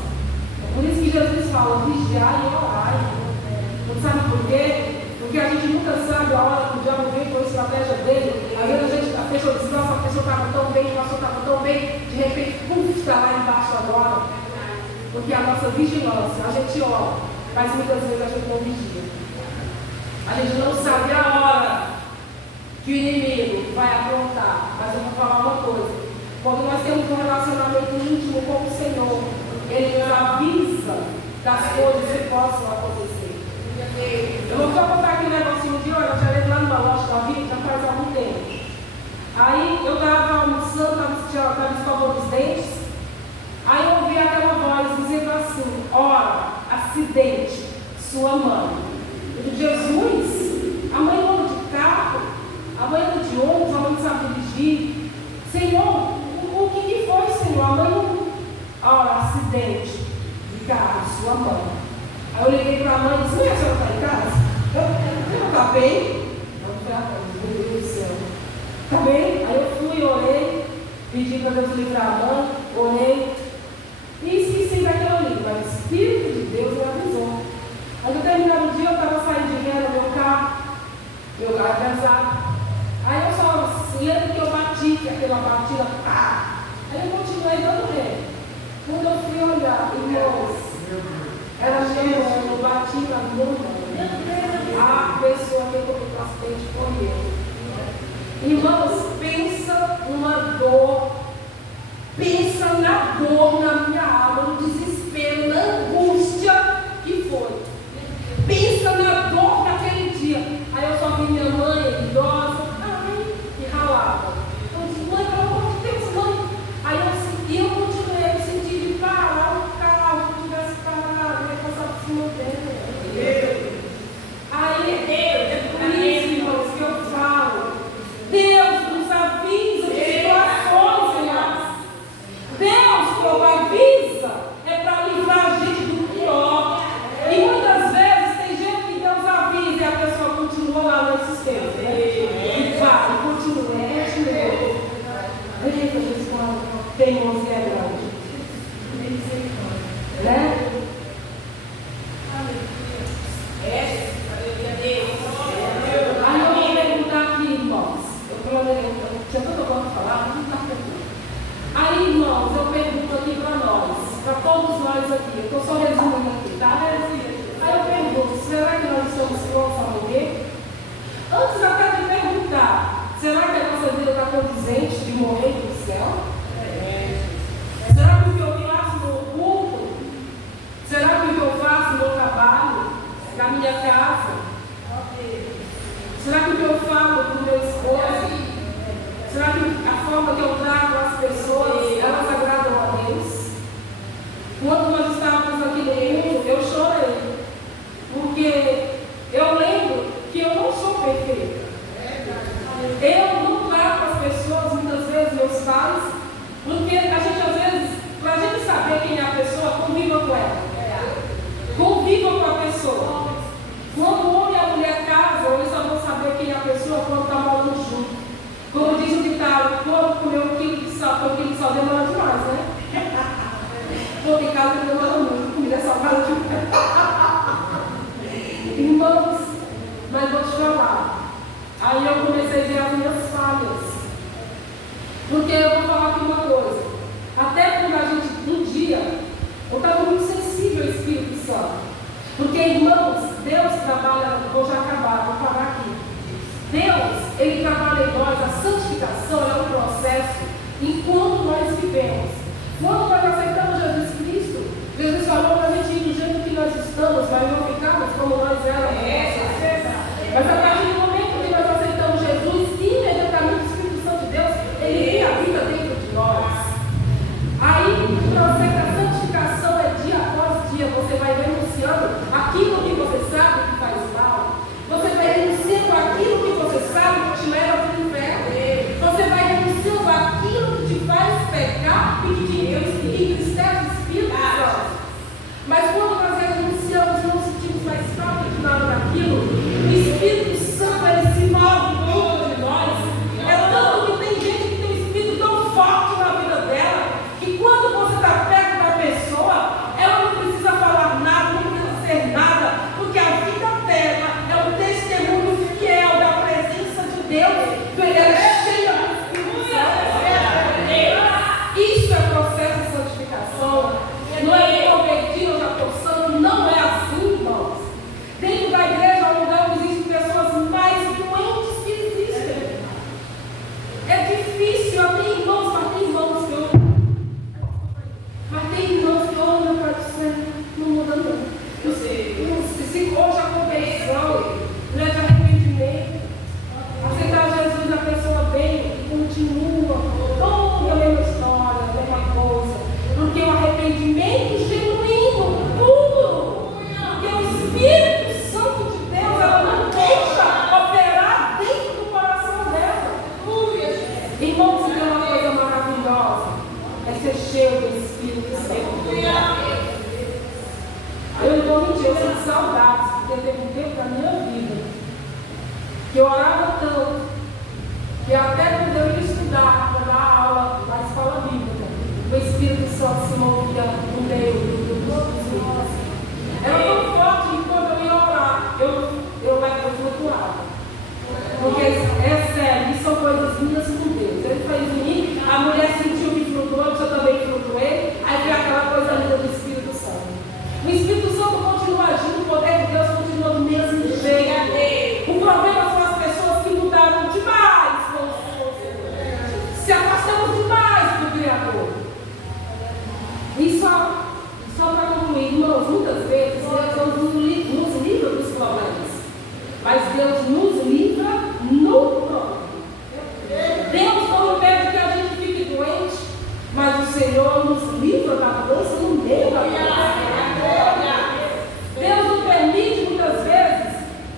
é por isso que Jesus fala, vigiar e orar. Não sabe por quê? Porque a gente nunca sabe a hora que o diabo vem com a estratégia dele. Às vezes a pessoa diz, nossa, a pessoa estava tão bem, o pastor estava tão bem, de repente, puf, está lá embaixo agora. Porque a nossa vigilância, a gente ora, mas muitas vezes a gente não vigia. A gente não sabe a hora que o inimigo vai aprontar. Mas eu vou falar uma coisa. Quando nós temos um relacionamento íntimo com o Senhor, Ele nos avisa das coisas que possam acontecer. Eu vou só contar aqui um negocinho de hora. Eu já lembro lá numa loja da vida, já faz algum tempo. Aí eu estava almoçando, estava escovando os dentes. Aí eu ouvi aquela voz dizendo assim: ora, acidente, sua mãe. Eu disse: Jesus, a mãe anda de carro, a mãe anda de ônibus, a mãe não sabe dirigir. Senhor, o que foi, Senhor? A mãe não. Ora, acidente de carro, sua mãe. Aí eu liguei para a mãe e disse: a senhora está em casa? Eu está bem? Meu Deus do céu. Está bem? Aí eu fui, orei, pedi para Deus livrar a mãe, orei. E esqueci daquilo ali, mas o Espírito de Deus me avisou. Quando eu terminava o dia, eu estava saindo de ré no meu carro é pesado. Aí eu só lembro que eu bati, que aquela batida, pá! Aí eu continuei dando ré. Quando eu fui olhar, irmãos, era minha mãe, eu bati na minha mãe. A pessoa que eu tomei o acidente foi eu. Irmãos, pensa numa dor. Pensa na dor na minha alma, no desespero, na angústia que foi. Pensa na dor daquele dia. Aí eu só vi minha mãe, idosa, que ralava. Eu disse: mãe, pelo amor de Deus, mãe. Aí eu continuei a me sentir de parar o carro, se eu tivesse parado, eu ia passar por cima dele. Aí, é por isso, irmãos, que eu falo. Deus nos avisa de situações, irmãos. Deus, quando avisa, é para livrar a gente do pior. E muitas vezes tem gente que Deus avisa e a pessoa continua lá no sistema. E vai, continua. Eita, Jesus, tem irmãos que é grande. Né? Aí eu vou perguntar aqui, irmãos. Eu tinha tanta coisa para falar, não está perguntando. Aí, irmãos, eu pergunto aqui para nós, para todos nós aqui, eu estou só resumindo aqui, tá? Aí eu pergunto: será que nós estamos prontos a morrer? Antes até de perguntar, será que a nossa vida está condizente de morrer no céu? Será que o que eu faço no culto? Será que o que eu faço no meu trabalho? Na minha casa? Será que o que eu falo para o meu esposo? Será que a forma que eu trato as pessoas, elas agradam a Deus? Quando nós estávamos aqui no mundo, eu chorei. Porque eu lembro que eu não sou perfeita. Eu não trato as pessoas, muitas vezes, meus pais, porque a gente, às vezes, para a gente saber quem é a pessoa, conviva com ela. Conviva com a pessoa. Quando o homem e a mulher casam, eles só vão saber quem é a pessoa quando está morando junto. Como diz o ditado, quando comer um quilo de sal, porque um quilo de sal demora demais, né? Porque em casa demora muito, comida salgada demais. Irmãos, mas vou te falar. Aí eu comecei a ver as minhas falhas. Porque eu vou falar aqui uma coisa. Até quando a gente, um dia, eu estava muito sensível ao Espírito Santo. Porque, irmãos, Deus trabalha, vou já acabar, vou falar aqui. Deus, Ele trabalha em nós, a santificação é um processo enquanto nós vivemos. Quando nós aceitamos Jesus Cristo, Jesus falou para a gente ir do jeito que nós estamos, mas não ficamos como nós éramos. Mas a partir do momento que nós aceitamos Jesus, imediatamente o Espírito Santo de Deus, Ele habita dentro de nós. Aí Deus, ela é cheia do Espírito Santo. Isso é processo de santificação. Não é me convertir, eu já estou santo. Não é assim, irmãos. Dentro da igreja, ao lugar existem pessoas mais doentes que existem. É difícil, tem irmãos que eu. Mas tem irmãos que olham para o céu, não muda não. Se hoje a conversão, de arrependimento, aceitar Jesus, a pessoa vem e continua toda a mesma história, a mesma coisa. Porque o arrependimento genuíno, puro, porque o Espírito Santo de Deus, ela não deixa operar dentro do coração dela. Irmãos, se tem uma coisa maravilhosa, é ser cheio do Espírito Santo. Eu não vou mentir, eu sinto saudades, porque teve um tempo da minha vida que eu orava tanto, que até quando eu ia estudar, para dar aula na escola bíblica, o Espírito Santo se movia no meio dos irmãos. Era tão forte que quando eu ia orar, eu flutuava. Porque é sério, isso são coisas minhas com Deus. Ele fez em mim, a mulher sentiu que flutuou, eu também flutuei, aí foi aquela coisa linda do Espírito Santo. O Espírito Santo continua agindo, o poder de Deus continua do mesmo jeito. O problema são as pessoas que mudaram demais com o Senhor. Se afastamos demais do Criador. E só para concluir, irmãos, muitas vezes Deus nos livra dos problemas. Mas Deus nos livra no problema. Deus não impede que a gente fique doente, mas o Senhor nos livra da doença no meio da doença. Deus não permite muitas vezes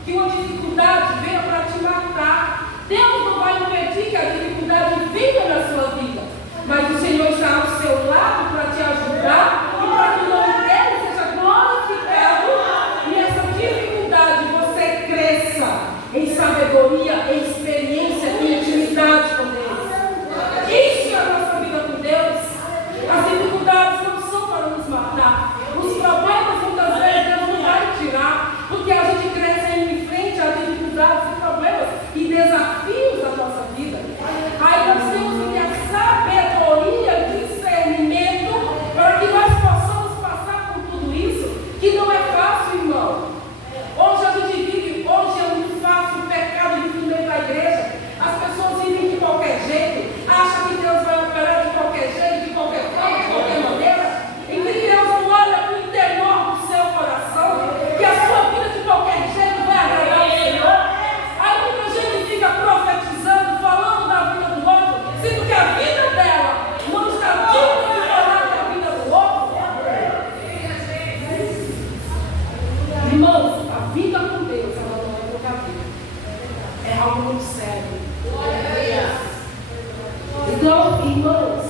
que uma dificuldade venha para te matar. Deus não vai impedir que a dificuldade venha na sua vida, mas o Senhor está ao seu lado para te ajudar e para que o nome dele seja glorificado. E nessa dificuldade você cresça em sabedoria, em experiência, em intimidade com Deus. Isso é a nossa vida com Deus. As dificuldades não são para nos matar. Os problemas muitas vezes Deus não vai tirar, porque a gente cresce em frente a dificuldades e problemas e desafios da nossa vida. Aí nós temos que ter a sabedoria, discernimento, para que nós possamos passar por tudo isso, que não é fácil, irmão. Hoje a gente vive, hoje é muito fácil o pecado de vir dentro da igreja. As pessoas vivem de qualquer jeito, acham que Deus vai operar de qualquer jeito, de qualquer forma, de qualquer maneira. E que Deus não olha para o interior do seu coração, que a sua vida de qualquer jeito vai agradar o Senhor. Aí muita gente fica profetizando, falando da vida do outro, sendo que a vida dela não está digna de falar da vida do outro. Irmãos, a vida com Deus, ela não é brincadeira. É algo muito sério. Então, irmãos,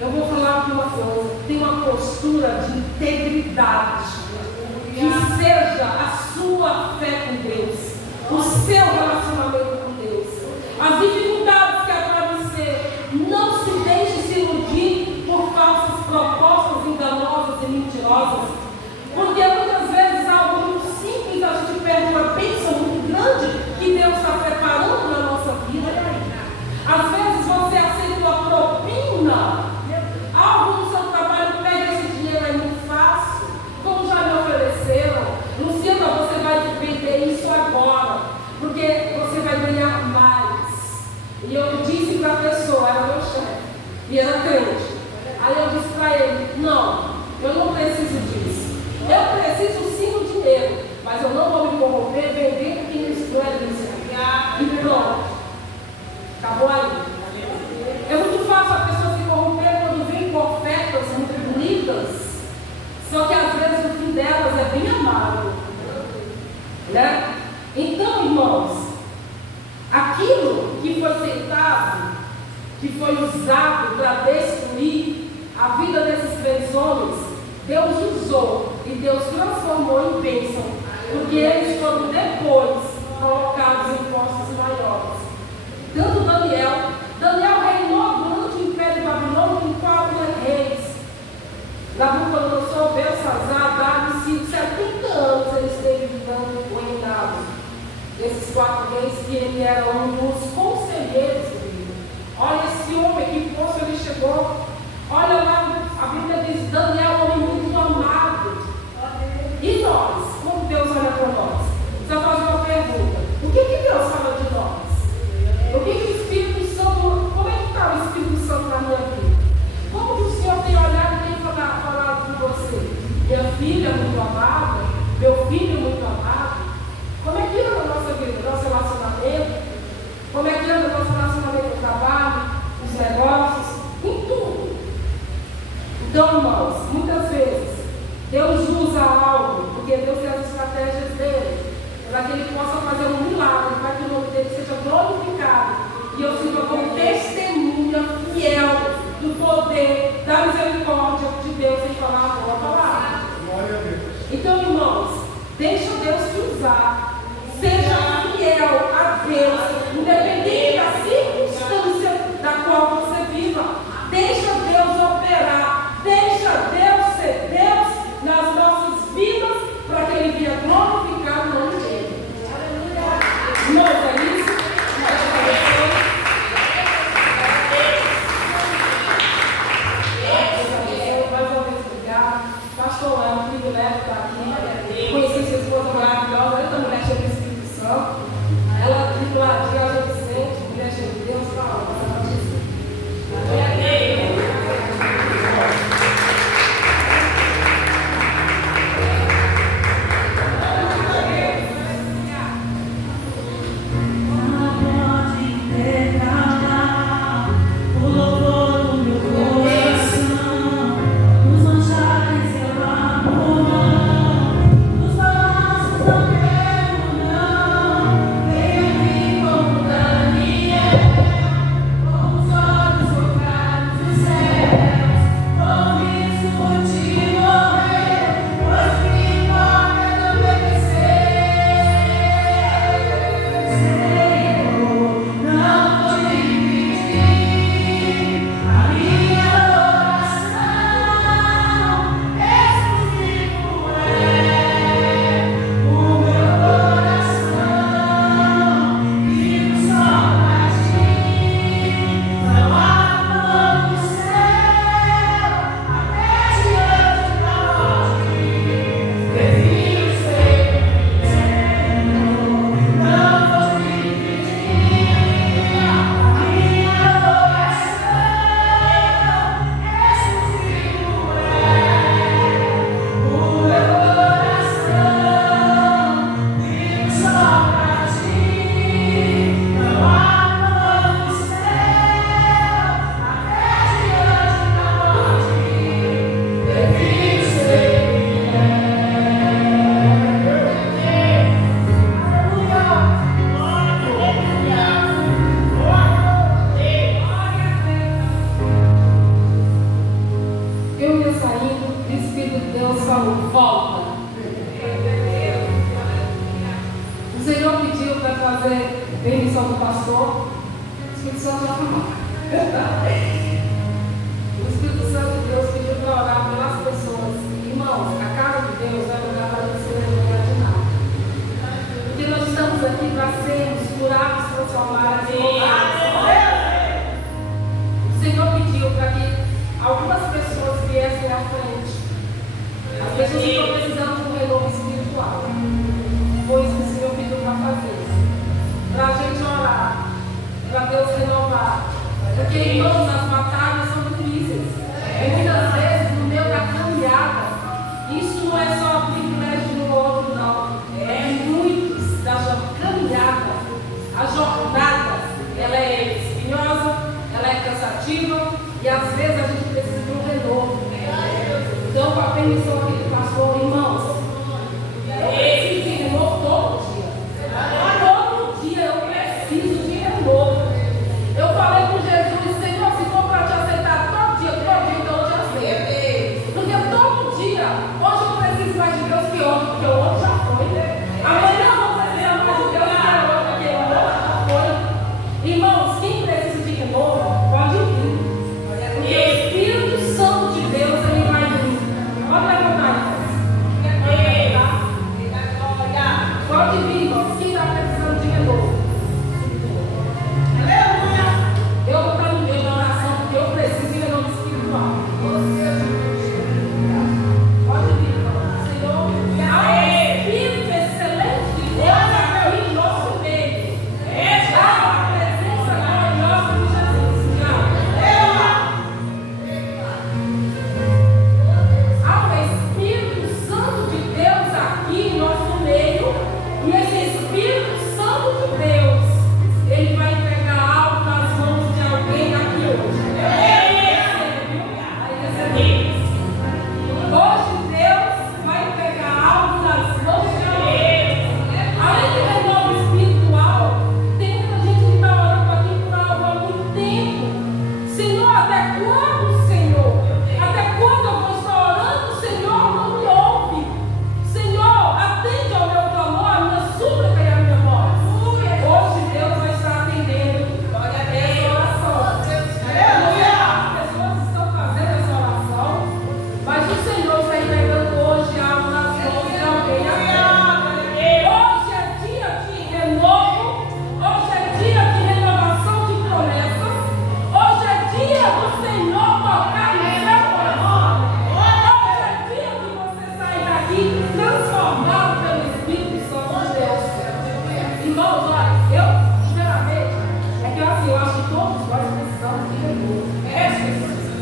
eu vou falar de uma coisa. Tem uma postura de integridade. Que seja a sua fé com Deus, o seu relacionamento com Deus. As dificuldades que aparecer, não se deixe se iludir por falsas propostas enganosas e mentirosas. Porque muitas vezes algo muito simples a gente perde uma bênção muito grande que Deus está preparando na nossa vida. Às vezes você aceita uma propina, algo no seu trabalho, pega esse dinheiro aí muito fácil, como já me ofereceram. Luciana, você vai vender isso agora, porque você vai ganhar mais. E eu disse para a pessoa, era meu chefe, e era crente. Aí eu disse para ele, não, eu não preciso disso. Eu preciso sim do dinheiro, mas eu não vou me corromper, vender porque isso não é isso. E pronto. Acabou aí. É muito fácil a pessoa se corromper quando vem com ofertas muito bonitas, só que às vezes o fim delas é bem amargo, né? Então, irmãos, aquilo que foi tentado, que foi usado para destruir a vida desses três homens, Deus usou e Deus transformou em bênção, porque eles foram depois colocados em postos maiores. Tanto Daniel reinou durante o Império Babilônico com 4 reis. Nabucodonosor, Belsazar, Dário e Ciro, 70 anos eles esteve vivendo o reinado. Esse esses 4 reis, que ele era um dos conselheiros do rei. Olha esse homem, que posto ele chegou. Olha lá, a Bíblia diz, Daniel, um homem muito amado. E nós, como Deus olha para nós? Precisa fazer uma pergunta. O que Deus fala de nós? O que o Espírito Santo, como é que está o Espírito Santo na minha vida? Como que o Senhor tem olhado e tem falado com você? Minha filha muito amada, meu filho muito amado. Como é que anda a nossa vida, nosso relacionamento? Como é que anda o nosso relacionamento no trabalho, nos negócios, em tudo? Então, irmãos, muitas vezes Deus usa algo, porque Deus tem as estratégias dele, para que ele possa fazer um milagre, para que o nome dele seja glorificado e eu sirva como testemunha fiel do poder, da misericórdia de Deus em falar a boa palavra. Então, irmãos, deixa Deus te usar, seja fiel a Deus, independente da circunstância da qual você viva. Deixa Deus operar, deixa Deus ser Deus nas nossas vidas, para que Ele venha glorificar o nome dele. Irmãos, é isso? Mais uma vez, obrigado. Pastor, é um privilégio estar aqui. Conheci sua esposa maravilhosa, ela também cheia do Espírito Santo. Ela fica lá, de Aja Vicente, mulher cheia de Deus, fala, Então, com a permissão aqui do pastor, irmãos, eu preciso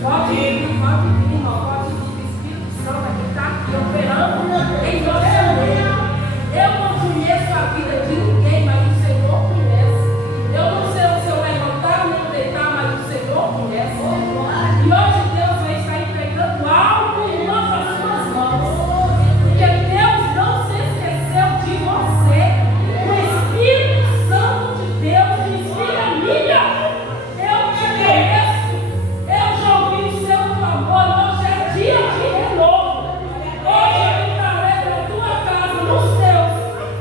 Pode vir, irmão, pode vir. O Espírito Santo aqui está aqui operando em você. Eu não conheço a vida de ninguém, mas o Senhor conhece. Eu não sei se eu levantar nem deitar, mas o Senhor conhece. E hoje Deus vai estar entregando algo em nossas mãos. Porque Deus não se esqueceu de você. O Espírito Santo de Deus diz: filha minha, eu te conheço. Eu já ouvi o seu clamor. Hoje é dia de renovo. Hoje eu entrarei na tua casa, nos teus,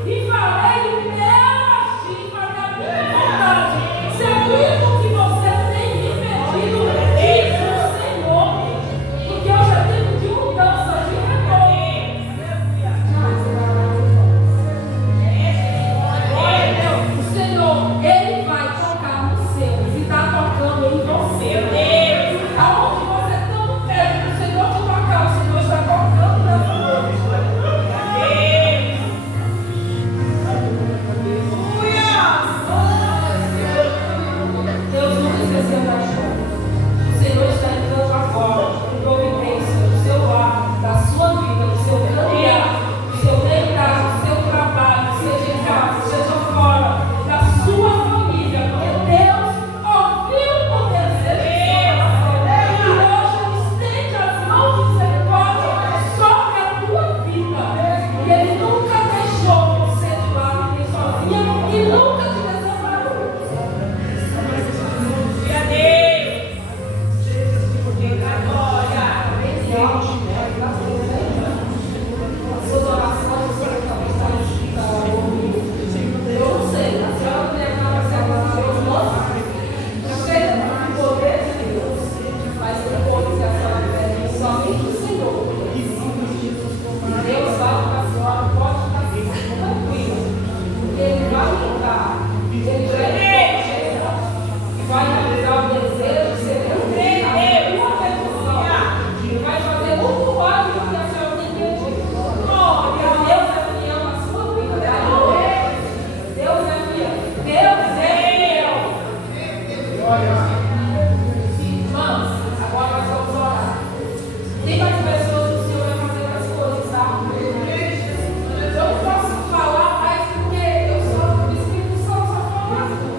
e farei o meu agir, farei a minha vontade. Segundo o que você tem me pedido, diz o Senhor. Porque hoje é tempo de mudança, de renovo. O Senhor, Ele vai tocar nos seus e está tocando em você. Aonde você tanto pede para o Senhor te tocar, o Senhor está tocando nessa noite. Deus não esqueceu da história. O Senhor está entrando agora em providência do seu lar, da sua vida, do seu caminhar, do seu deitar, do seu trabalho, seja em casa, seja fora, da sua família, porque Deus ouviu o desejo do seu coração. E hoje Ele estende as mãos de misericórdia sobre a tua vida. E Ele nunca deixou você de lado nem sozinha e nunca te desamparou. Suas orações, você talvez está ouvindo. Eu não sei, a senhora não deve estar observando Deus, não. Cheia do poder de Deus, mas depois que a senhora pede somente o Senhor. Deus fala para a senhora, pode estar tranquila, porque Ele vai tocar, Ele vai proteger, vai realizar o desejo, você tem uma petição, Ele vai fazer muito mais do que a senhora tem pedido. Porque Deus é fiel na sua vida. Deus é fiel. Deus é fiel. Irmãos, agora nós vamos orar. Tem mais pessoas que o Senhor vai fazer as coisas, tá? Eu não posso falar mais porque eu sou o Espírito Santo só fala.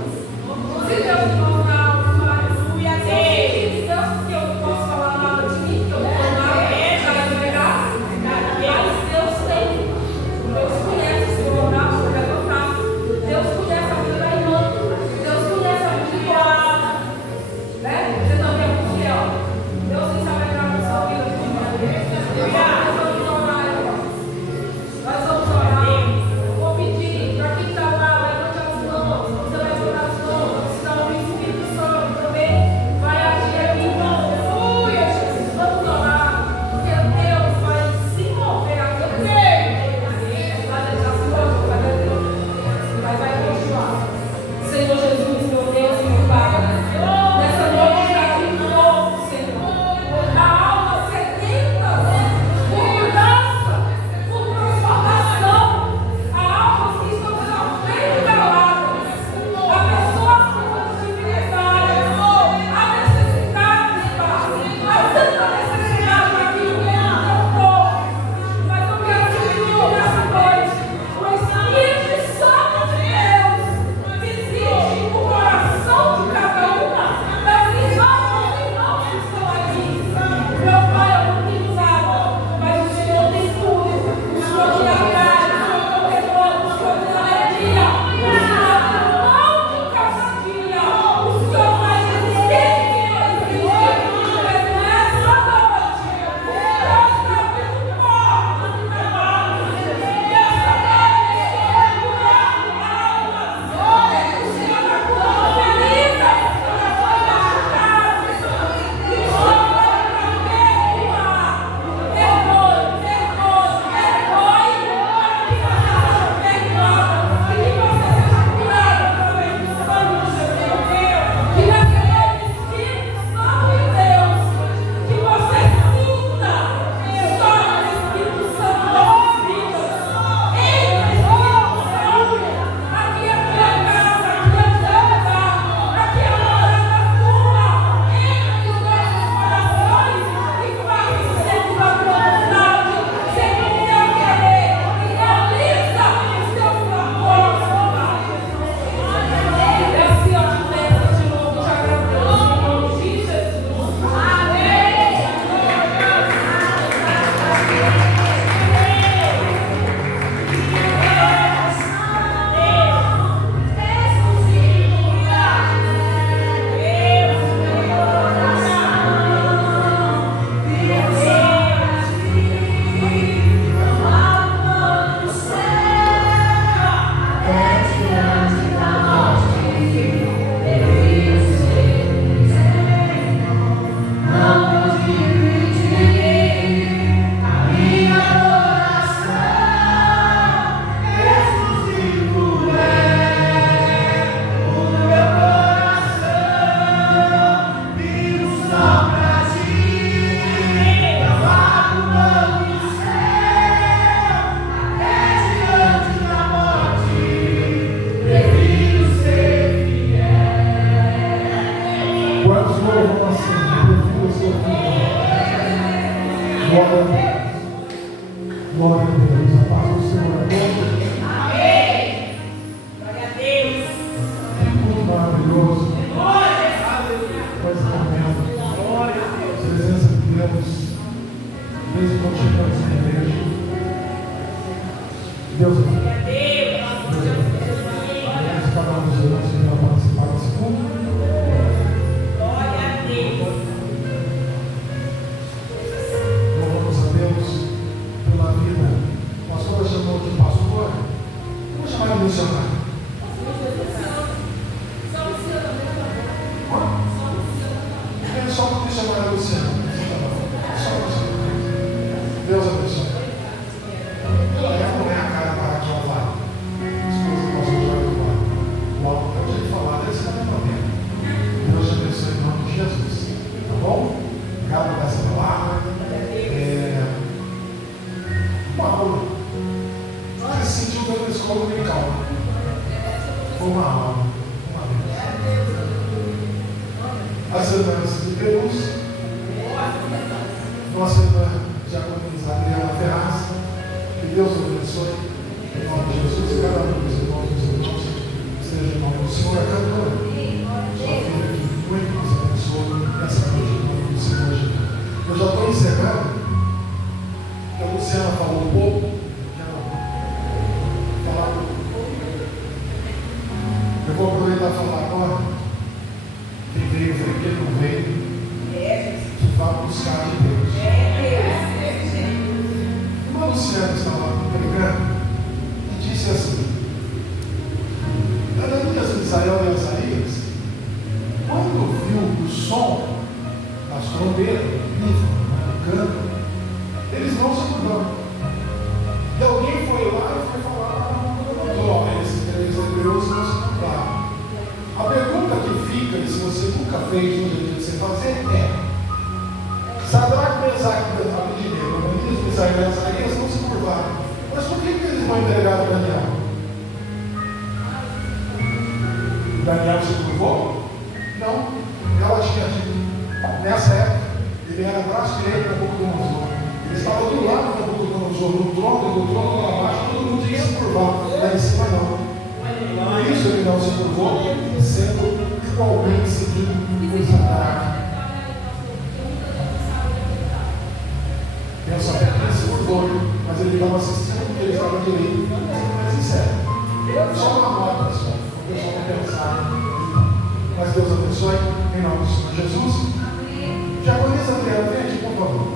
alma. As irmãs de Deus, nossa irmã diaconisa Adriana Ferraz, que Deus abençoe, em nome de Jesus, e cada um dos irmãos seja em nome do Senhor, a cantora, sua filha que muito nos abençoe nessa noite, em nome do Senhor Jesus. Eu já estou encerrando, porque a Luciana falou um pouco, eu vou aproveitar e falar agora. Quem veio, foi quem não veio. Que vai buscar de Deus. Uma Luciana estava pregando e disse assim: Ananias, Misael e Azarias, quando viu o som das trombetas, do canto, eles não se curvaram. E alguém foi lá e foi falar para esses três hebreus não se curvaram. A pergunta que fica, e se você nunca fez no dia de você fazer, é: Sadraque, Mesaque e Abednego, Ananias, Misael e Azarias não se curvaram, mas por que eles não entregaram Daniel? Daniel se curvou? Não. Ela tinha dito, nessa época, ele era braço direito da Nabucodonosor. Ele estava do lado da Nabucodonosor, no trono lá abaixo, todo mundo tinha que se curvar. Lá em cima não. Por isso ele não se curvou, sendo igualmente seguido por Sadraque. Pensa até que ele se curvou, mas ele estava assistindo porque ele estava direito. Mas sincero, só uma nota, pessoal. O pessoal não pensar. Mas Deus abençoe, em nome do Senhor Jesus. Diaconisa Adriana, vem aqui, por favor.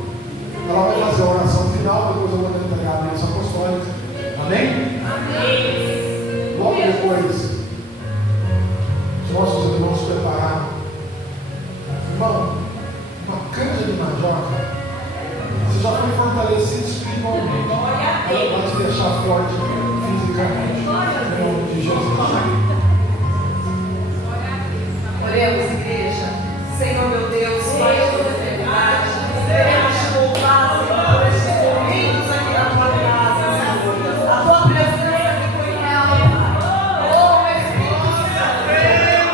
Ela vai fazer a oração final, depois eu vou entregar a bênção apostólica. Amém? Amém. Logo depois, os nossos irmãos prepararam, irmão, uma canja de mandioca. Você já foi fortalecido espiritualmente. Ela vai te deixar forte fisicamente. Em nome de Jesus. Oremos, igreja. Senhor meu Deus, Pai de toda a eternidade, queremos te louvar, Senhor, por estes momentos aqui na tua casa, Senhor. A tua presença aqui foi real, Pai. Oh, Espírito Santo,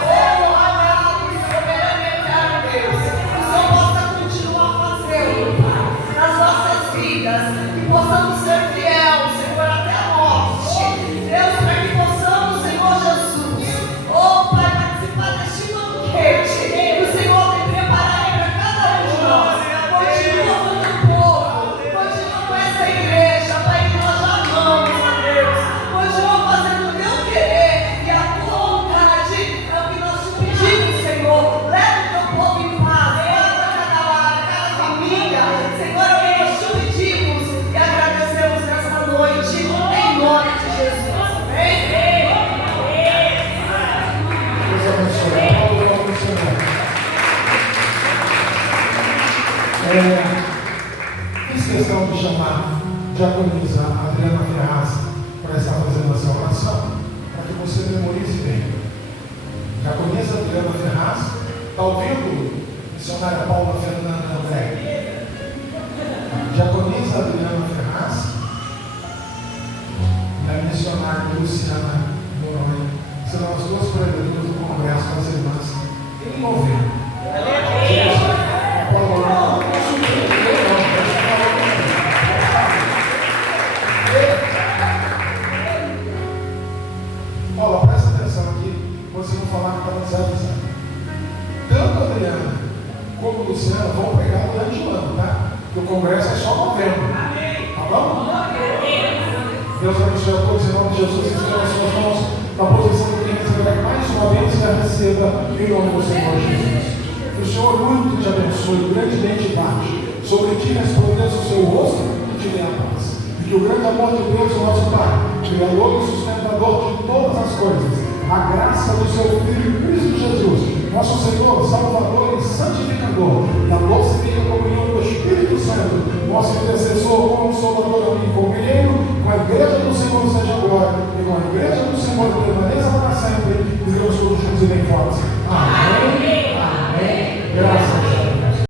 oh, amado e soberano e eterno Deus, que o Senhor possa continuar fazendo, Pai, nas nossas vidas, que possamos ser fiel, Senhor, até a morte. Deus, para que possamos, Senhor Jesus, oh, Pai, participar deste banquete. Fiz questão de chamar diaconisa Adriana Ferraz para estar fazendo essa oração, para que você memorize bem. Diaconisa Adriana Ferraz, está ouvindo? Missionária Paula Fernanda André. Diaconisa Adriana Ferraz e a missionária Luciana Noronha serão as duas preleitoras do Congresso das Irmãs em novembro. Paula, presta atenção aqui, você não falar que está desavisado. Tanto a Adriana como a Luciana vão pegar durante o ano, tá? Porque o congresso é só novembro. Tá bom? Deus abençoe a todos em nome de Jesus. Estejam as suas mãos na posição de quem receberá mais uma vez e a receba em nome do Senhor Jesus. Que o Senhor muito te abençoe, grandemente baixe. Sobre ti resplandeça o seu rosto e te dê a paz. E que o grande amor de Deus, o nosso Pai, Criador e sustentador de todas as coisas, a graça do seu Filho Cristo Jesus, nosso Senhor, Salvador e Santificador,